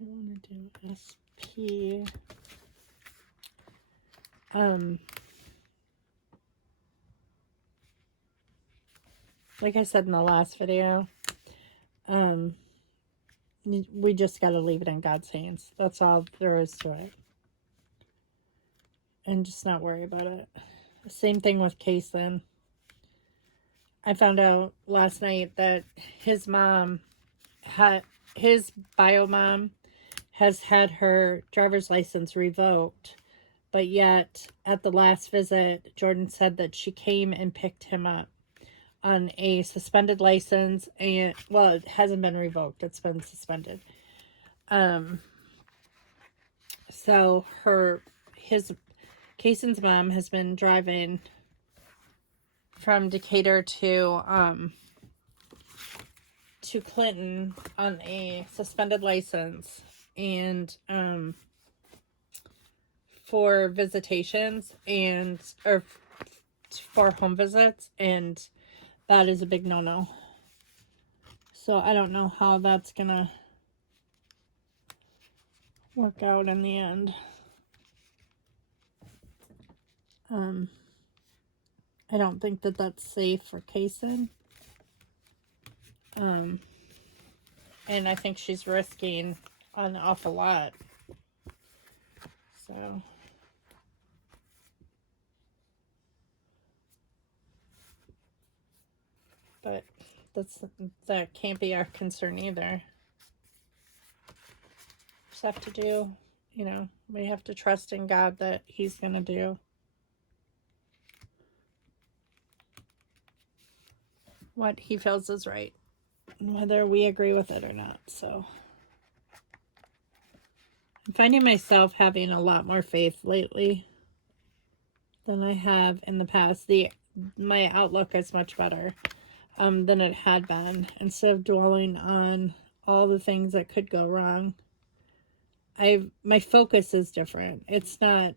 I want to do SP. Like I said in the last video, we just got to leave it in God's hands. That's all there is to it. And just not worry about it. Same thing with Kason. I found out last night that his bio mom has had her driver's license revoked. But yet, at the last visit, Jordan said that she came and picked him up on a suspended license, and well, it hasn't been revoked, it's been suspended. So Kason's mom has been driving from Decatur to Clinton on a suspended license, and for visitations or for home visits, and that is a big no-no. So I don't know how that's gonna work out in the end. I don't think that that's safe for Kason. And I think she's risking an awful lot. So but that can't be our concern either. Just have to do, you know, we have to trust in God that he's going to do what he feels is right, whether we agree with it or not. So I'm finding myself having a lot more faith lately than I have in the past. My outlook is much better than it had been. Instead of dwelling on all the things that could go wrong, my focus is different. It's not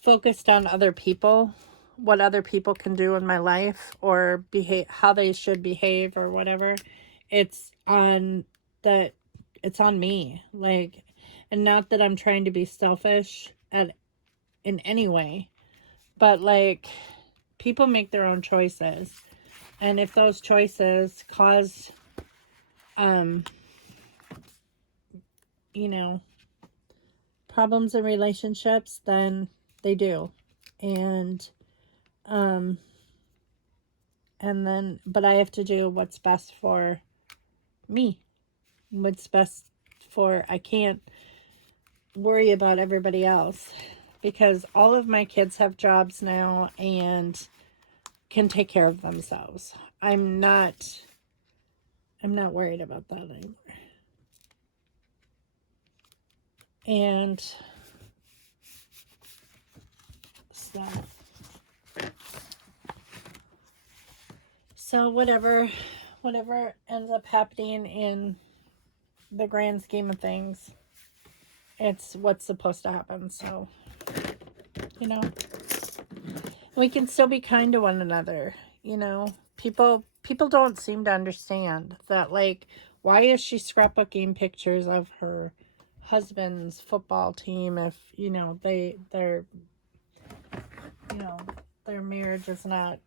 focused on other people, what other people can do in my life or behave, how they should behave or whatever. It's on me, like, and not that I'm trying to be selfish in any way, but like, people make their own choices, and if those choices cause you know, problems in relationships, then they do. And then, but I have to do what's best for me. What's best I can't worry about everybody else, because all of my kids have jobs now and can take care of themselves. I'm not worried about that anymore. And So whatever ends up happening in the grand scheme of things, it's what's supposed to happen. So, you know, we can still be kind to one another. You know, people don't seem to understand that, like, why is she scrapbooking pictures of her husband's football team if, you know, their marriage is not,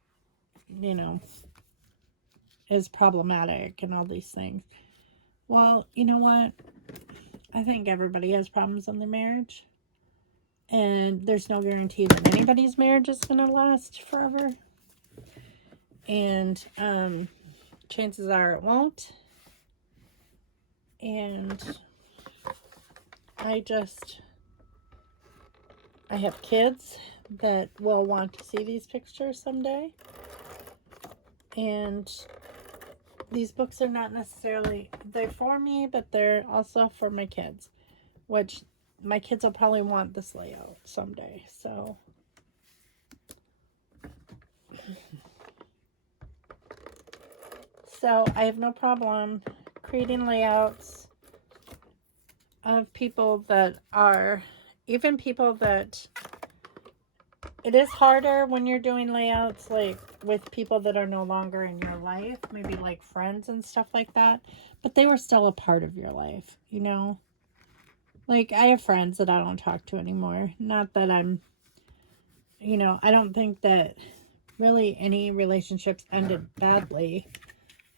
you know, is problematic and all these things. Well, you know what? I think everybody has problems in their marriage. And there's no guarantee that anybody's marriage is going to last forever. And chances are it won't. And I have kids that will want to see these pictures someday. And these books are not necessarily, they're for me, but they're also for my kids, which my kids will probably want this layout someday. So I have no problem creating layouts of people that are, even people that, it is harder when you're doing layouts like with people that are no longer in your life, maybe like friends and stuff like that, but they were still a part of your life, you know? Like, I have friends that I don't talk to anymore. Not that I'm, you know, I don't think that really any relationships ended badly.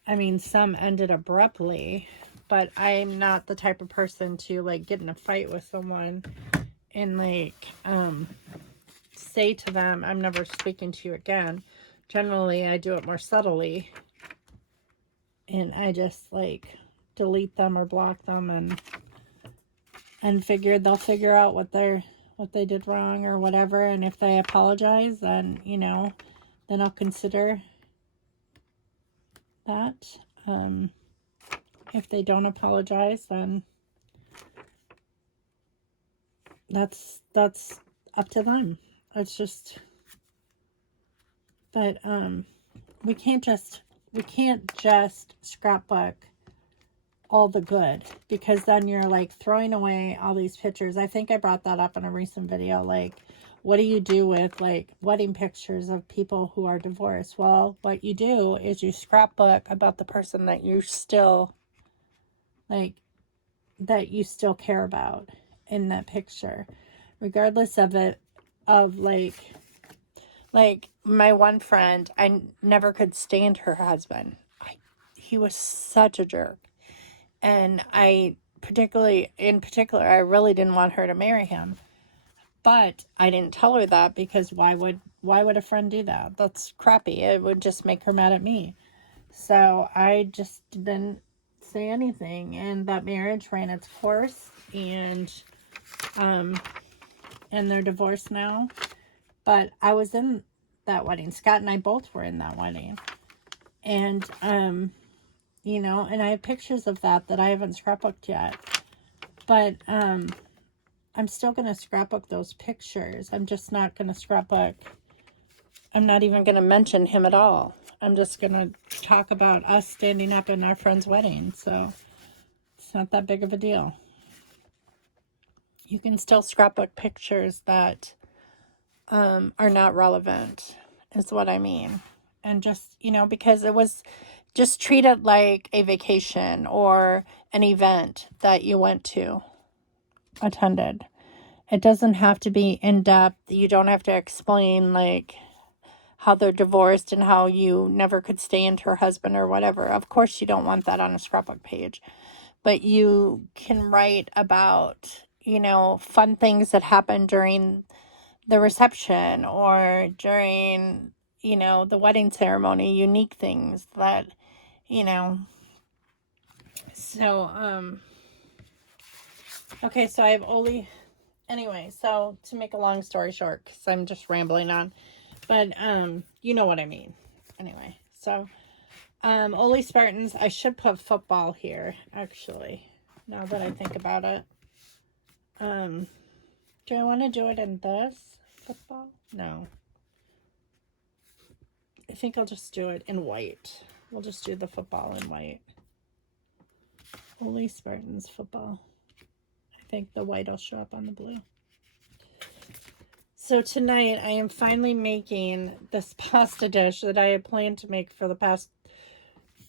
I mean, some ended abruptly, but I'm not the type of person to, like, get in a fight with someone and, like, say to them, I'm never speaking to you again. Generally, I do it more subtly. And I just, like, delete them or block them and figured they'll figure out what they did wrong or whatever. And if they apologize, then, you know, then I'll consider that. If they don't apologize, then that's up to them. It's just, but we can't just scrapbook all the good, because then you're like throwing away all these pictures. I think I brought that up in a recent video. Like, what do you do with like wedding pictures of people who are divorced? Well, what you do is you scrapbook about the person that you still care about in that picture, regardless of it, of like my one friend, I never could stand her husband. He was such a jerk. And in particular, I really didn't want her to marry him. But I didn't tell her that, because why would a friend do that? That's crappy. It would just make her mad at me. So I just didn't say anything, and that marriage ran its course, and they're divorced now. But I was in that wedding. Scott and I both were in that wedding. And you know, and I have pictures of that I haven't scrapbooked yet. But I'm still going to scrapbook those pictures. I'm just not going to scrapbook. I'm not even going to mention him at all. I'm just going to talk about us standing up in our friend's wedding. So it's not that big of a deal. You can still scrapbook pictures that are not relevant, is what I mean. And just, you know, because it was just treat it like a vacation or an event that you attended. It doesn't have to be in depth. You don't have to explain like how they're divorced and how you never could stand her husband or whatever. Of course you don't want that on a scrapbook page. But you can write about, you know, fun things that happened during the reception or during, you know, the wedding ceremony, unique things that, you know. So, okay, so I have Oli. Anyway, so to make a long story short, because I'm just rambling on, but you know what I mean. Anyway, so Oli Spartans, I should put football here, actually, now that I think about it. Do I want to do it in this? football? No. I think I'll just do it in white. We'll just do the football in white. Holy Spartans football. I think the white will show up on the blue. So tonight I am finally making this pasta dish that I had planned to make for the past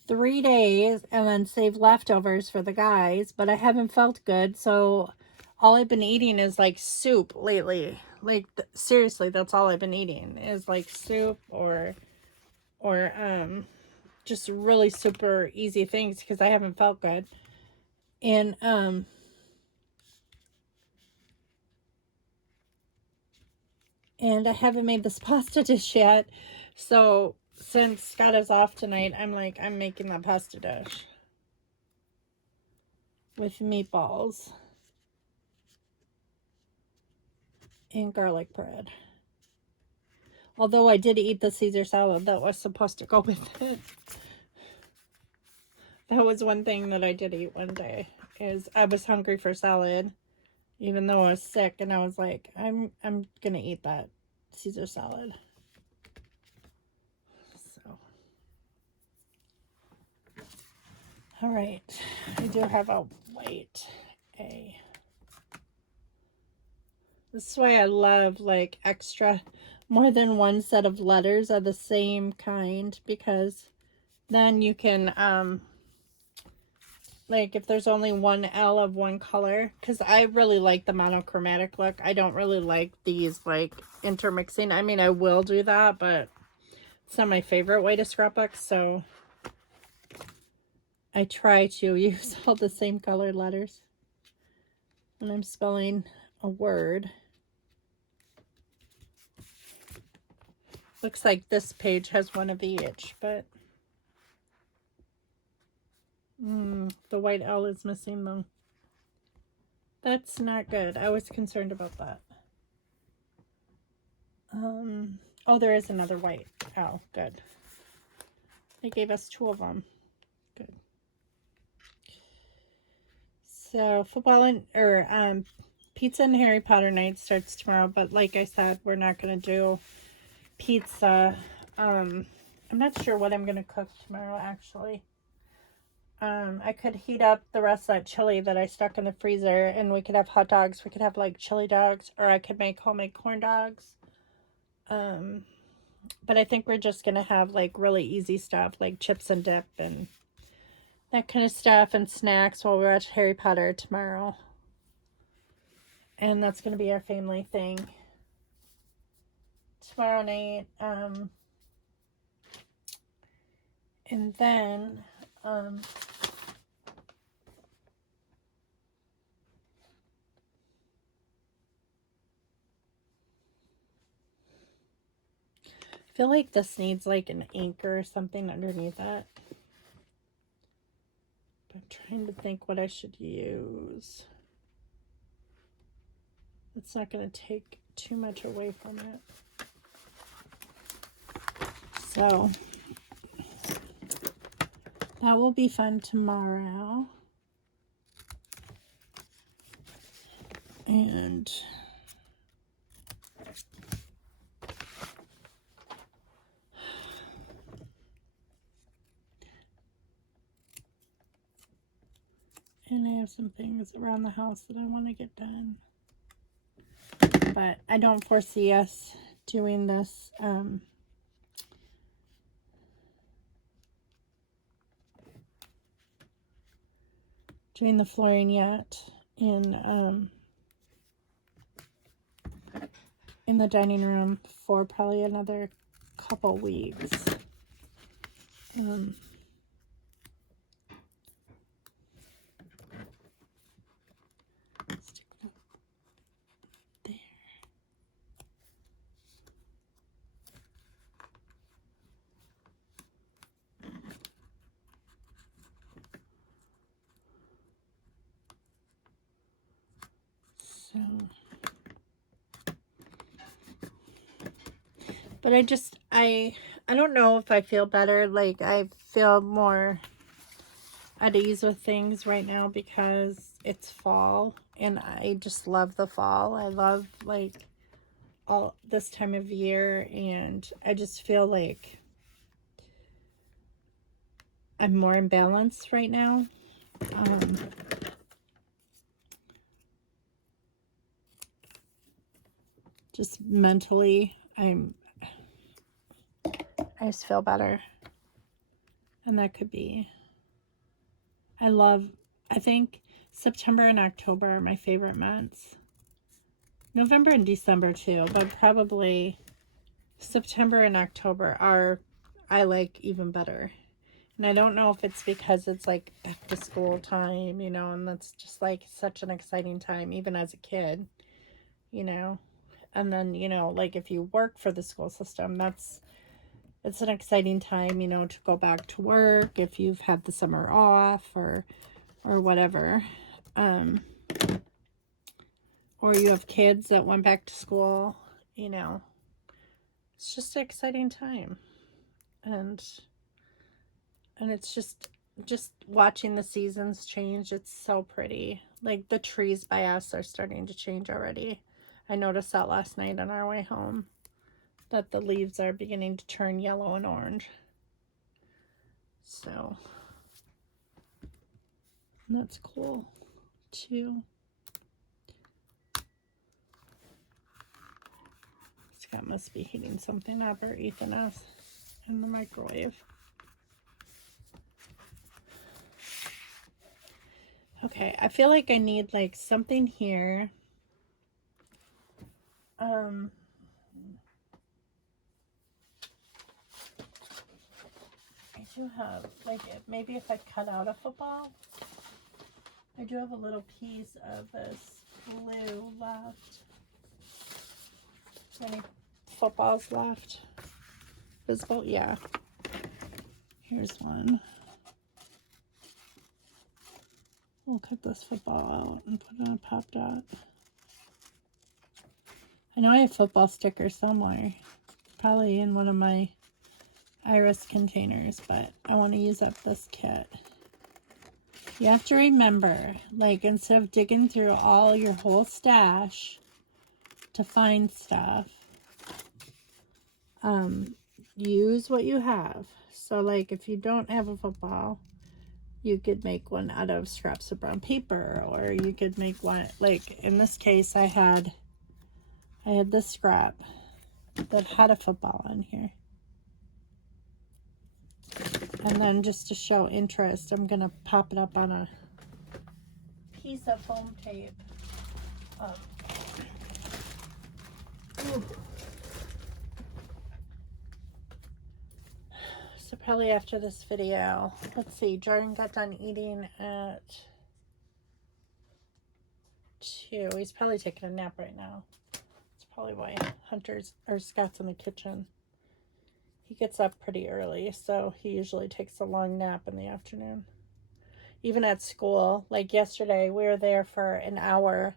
3 days and then save leftovers for the guys, but I haven't felt good, so all I've been eating is like soup lately. Like seriously, that's all I've been eating is like soup or just really super easy things because I haven't felt good. And I haven't made this pasta dish yet. So since Scott is off tonight, I'm making that pasta dish with meatballs and garlic bread. Although I did eat the Caesar salad that was supposed to go with it. That was one thing that I did eat one day, is I was hungry for salad, even though I was sick, and I was like, I'm gonna eat that Caesar salad. So, all right, I do have a white A. This is why I love like extra, more than one set of letters of the same kind, because then you can like if there's only one L of one color, because I really like the monochromatic look. I don't really like these like intermixing. I mean, I will do that, but it's not my favorite way to scrapbook, so I try to use all the same colored letters when I'm spelling a word. Looks like this page has one of each, but the white L is missing though. That's not good. I was concerned about that. Oh, there is another white L. Good. They gave us 2 of them. Good. So football and pizza and Harry Potter night starts tomorrow, but like I said, we're not gonna do pizza. I'm not sure what I'm gonna cook tomorrow actually. I could heat up the rest of that chili that I stuck in the freezer, and we could have hot dogs. We could have like chili dogs, or I could make homemade corn dogs. But I think we're just gonna have like really easy stuff like chips and dip and that kind of stuff and snacks while we watch Harry Potter tomorrow. And that's gonna be our family thing tomorrow night. And then I feel like this needs like an anchor or something underneath it. But I'm trying to think what I should use. It's not going to take too much away from it. So that will be fun tomorrow. And I have some things around the house that I want to get done. But I don't foresee us doing this doing the flooring yet in the dining room for probably another couple weeks. Stick it up there. So, but I don't know if I feel better. Like I feel more at ease with things right now because it's fall and I just love the fall. I love like all this time of year, and I just feel like I'm more in balance right now. Just mentally, I just feel better. And that could be, I think September and October are my favorite months. November and December too, but probably September and October I like even better. And I don't know if it's because it's like back to school time, and that's just like such an exciting time, even as a kid, you know. And then, like if you work for the school system, it's an exciting time, to go back to work if you've had the summer off or whatever. Or you have kids that went back to school, It's just an exciting time. And it's just watching the seasons change. It's so pretty. Like the trees by us are starting to change already. I noticed that last night on our way home, that the leaves are beginning to turn yellow and orange. So that's cool too. Scott must be heating something up, or Ethan is, in the microwave. Okay, I feel like I need like something here. I do have, like, maybe if I cut out a football, I do have a little piece of this blue left. Any footballs left? Visible? Yeah. Here's one. We'll cut this football out and put it on a pop dot. I know I have football stickers somewhere. Probably in one of my iris containers, but I want to use up this kit. You have to remember, like, instead of digging through all your whole stash to find stuff, use what you have. So, like, if you don't have a football, you could make one out of scraps of brown paper, or you could make one, like, in this case, I had this scrap that had a football on here. And then just to show interest, I'm going to pop it up on a piece of foam tape. So probably after this video, let's see, Jordan got done eating at 2. He's probably taking a nap right now. That's probably why Scott's in the kitchen. He gets up pretty early, so he usually takes a long nap in the afternoon. Even at school, like yesterday, we were there for an hour,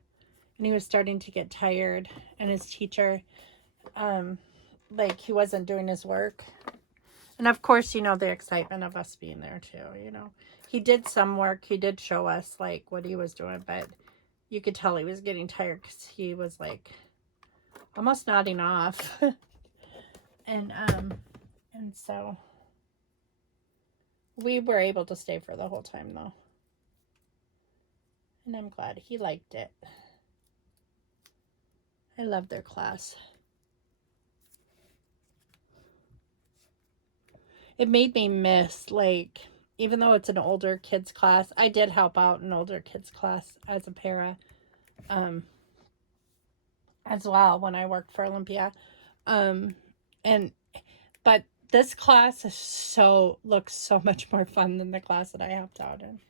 and he was starting to get tired, and his teacher, like, he wasn't doing his work. And of course, the excitement of us being there too, He did some work. He did show us, like, what he was doing, but you could tell he was getting tired because he was, like, almost nodding off. And so we were able to stay for the whole time, though. And I'm glad he liked it. I love their class. It made me miss, like, even though it's an older kids class, I did help out an older kids class as a para, as well when I worked for Olympia. But this class looks so much more fun than the class that I helped out in.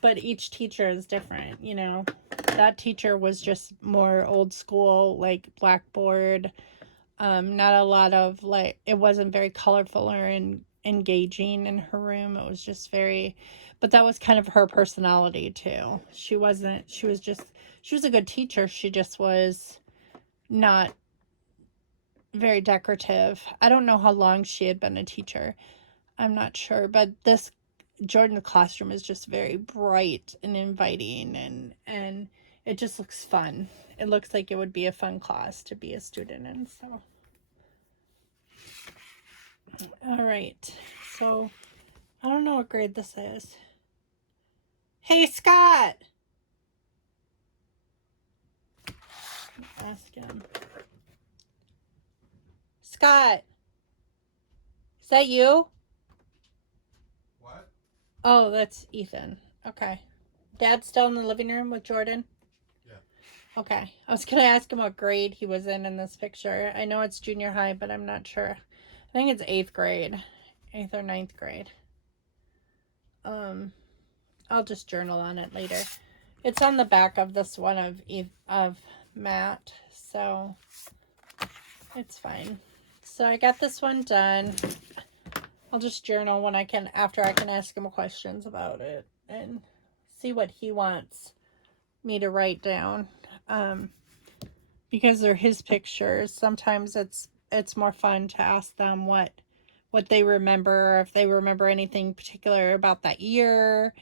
But each teacher is different, That teacher was just more old school, like blackboard. Not a lot of, like, it wasn't very colorful or engaging in her room. It was just but that was kind of her personality too. She was a good teacher. She just was not very decorative. I don't know how long she had been a teacher. I'm not sure, but this Jordan's classroom is just very bright and inviting, and it just looks fun. It looks like it would be a fun class to be a student in. So, all right. So, I don't know what grade this is. Hey, Scott! Ask him. Scott! Is that you? What? Oh, that's Ethan. Okay. Dad's still in the living room with Jordan? Yeah. Okay. I was going to ask him what grade he was in this picture. I know it's junior high, but I'm not sure. I think it's 8th grade. 8th or 9th grade. I'll just journal on it later. It's on the back of this one of Matt, so it's fine. So I got this one done. I'll just journal when I can, after I can ask him questions about it and see what he wants me to write down. Because they're his pictures, sometimes it's more fun to ask them what they remember, or if they remember anything particular about that year,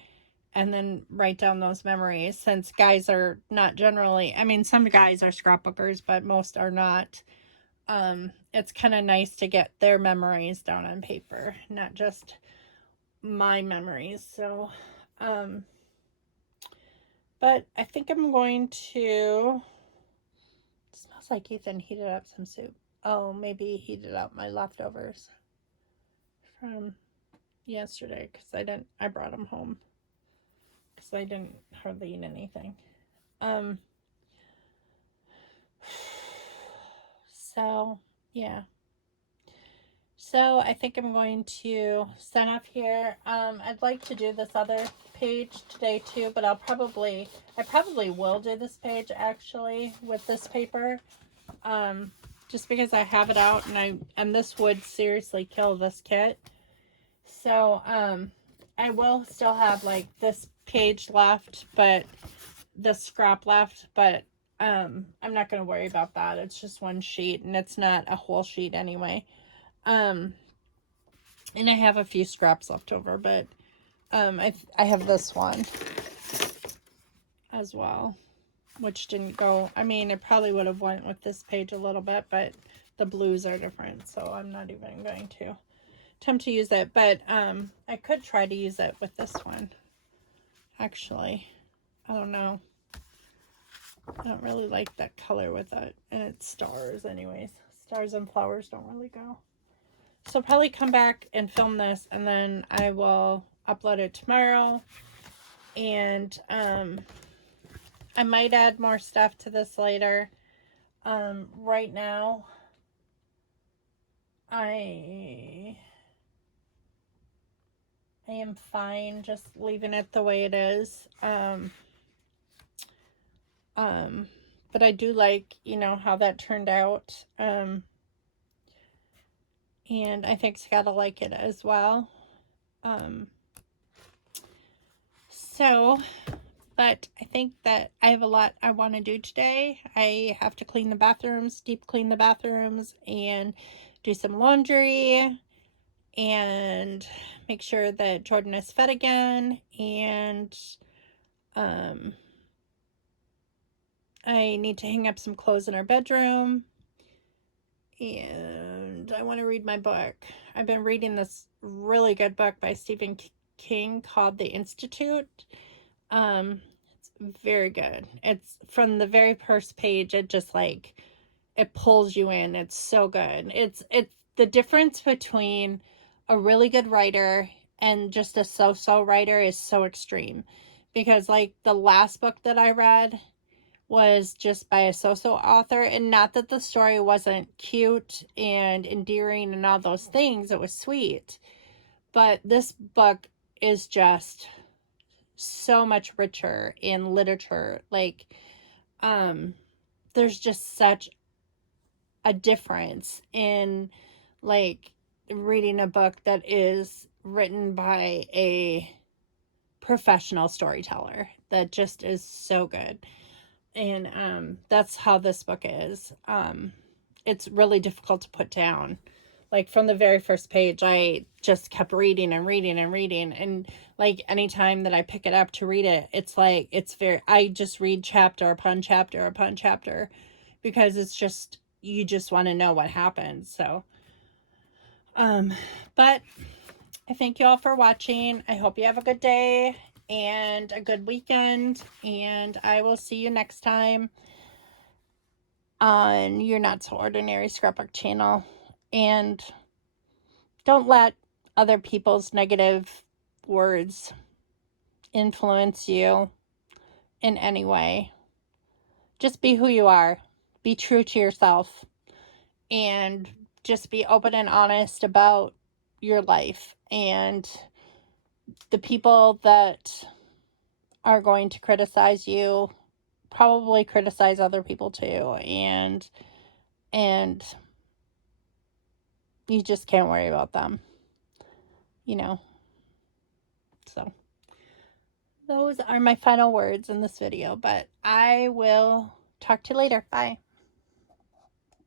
and then write down those memories, since guys are not generally, I mean, some guys are scrapbookers, but most are not. It's kind of nice to get their memories down on paper, not just my memories. So, but I think I'm going to, it smells like Ethan heated up some soup. Oh, maybe he heated up my leftovers from yesterday, because I brought them home, because I didn't hardly eat anything. So, yeah. So, I think I'm going to sign off here. I'd like to do this other page today too, but I probably will do this page actually with this paper. Just because I have it out, and this would seriously kill this kit. So, I will still have like this page left, but the scrap left, but I'm not going to worry about that. It's just one sheet, and it's not a whole sheet anyway. And I have a few scraps left over, but I have this one as well, which didn't go. I mean, it probably would have went with this page a little bit, but the blues are different, so I'm not even going to attempt to use it. But I could try to use it with this one. Actually, I don't know. I don't really like that color with it, and it's stars anyways. Stars and flowers don't really go. So I'll probably come back and film this, and then I will upload it tomorrow. And I might add more stuff to this later. Right now, I am fine just leaving it the way it is. But I do like, how that turned out. And I think Scott will like it as well. But I think that I have a lot I want to do today. I have to clean the bathrooms, deep clean the bathrooms, and do some laundry, and make sure that Jordan is fed again. And I need to hang up some clothes in our bedroom. And I want to read my book. I've been reading this really good book by Stephen King called The Institute. It's very good. It's from the very first page. It just it pulls you in. It's so good. It's the difference between a really good writer and just a so-so writer is so extreme, because the last book that I read was just by a so-so author, and not that the story wasn't cute and endearing and all those things. It was sweet, but this book is just so much richer in literature. There's just such a difference in reading a book that is written by a professional storyteller that just is so good. And that's how this book is. It's really difficult to put down. Like from the very first page, I just kept reading and reading and reading. And like anytime that I pick it up to read it, it's like, I just read chapter upon chapter upon chapter because it's just, you just want to know what happens. So, but I thank you all for watching. I hope you have a good day and a good weekend. And I will see you next time on your Not So Ordinary Scrapbook channel. And don't let other people's negative words influence you in any way. Just be who you are. Be true to yourself. And just be open and honest about your life. And the people that are going to criticize you probably criticize other people too. And you just can't worry about them. You know. So those are my final words in this video, but I will talk to you later. Bye.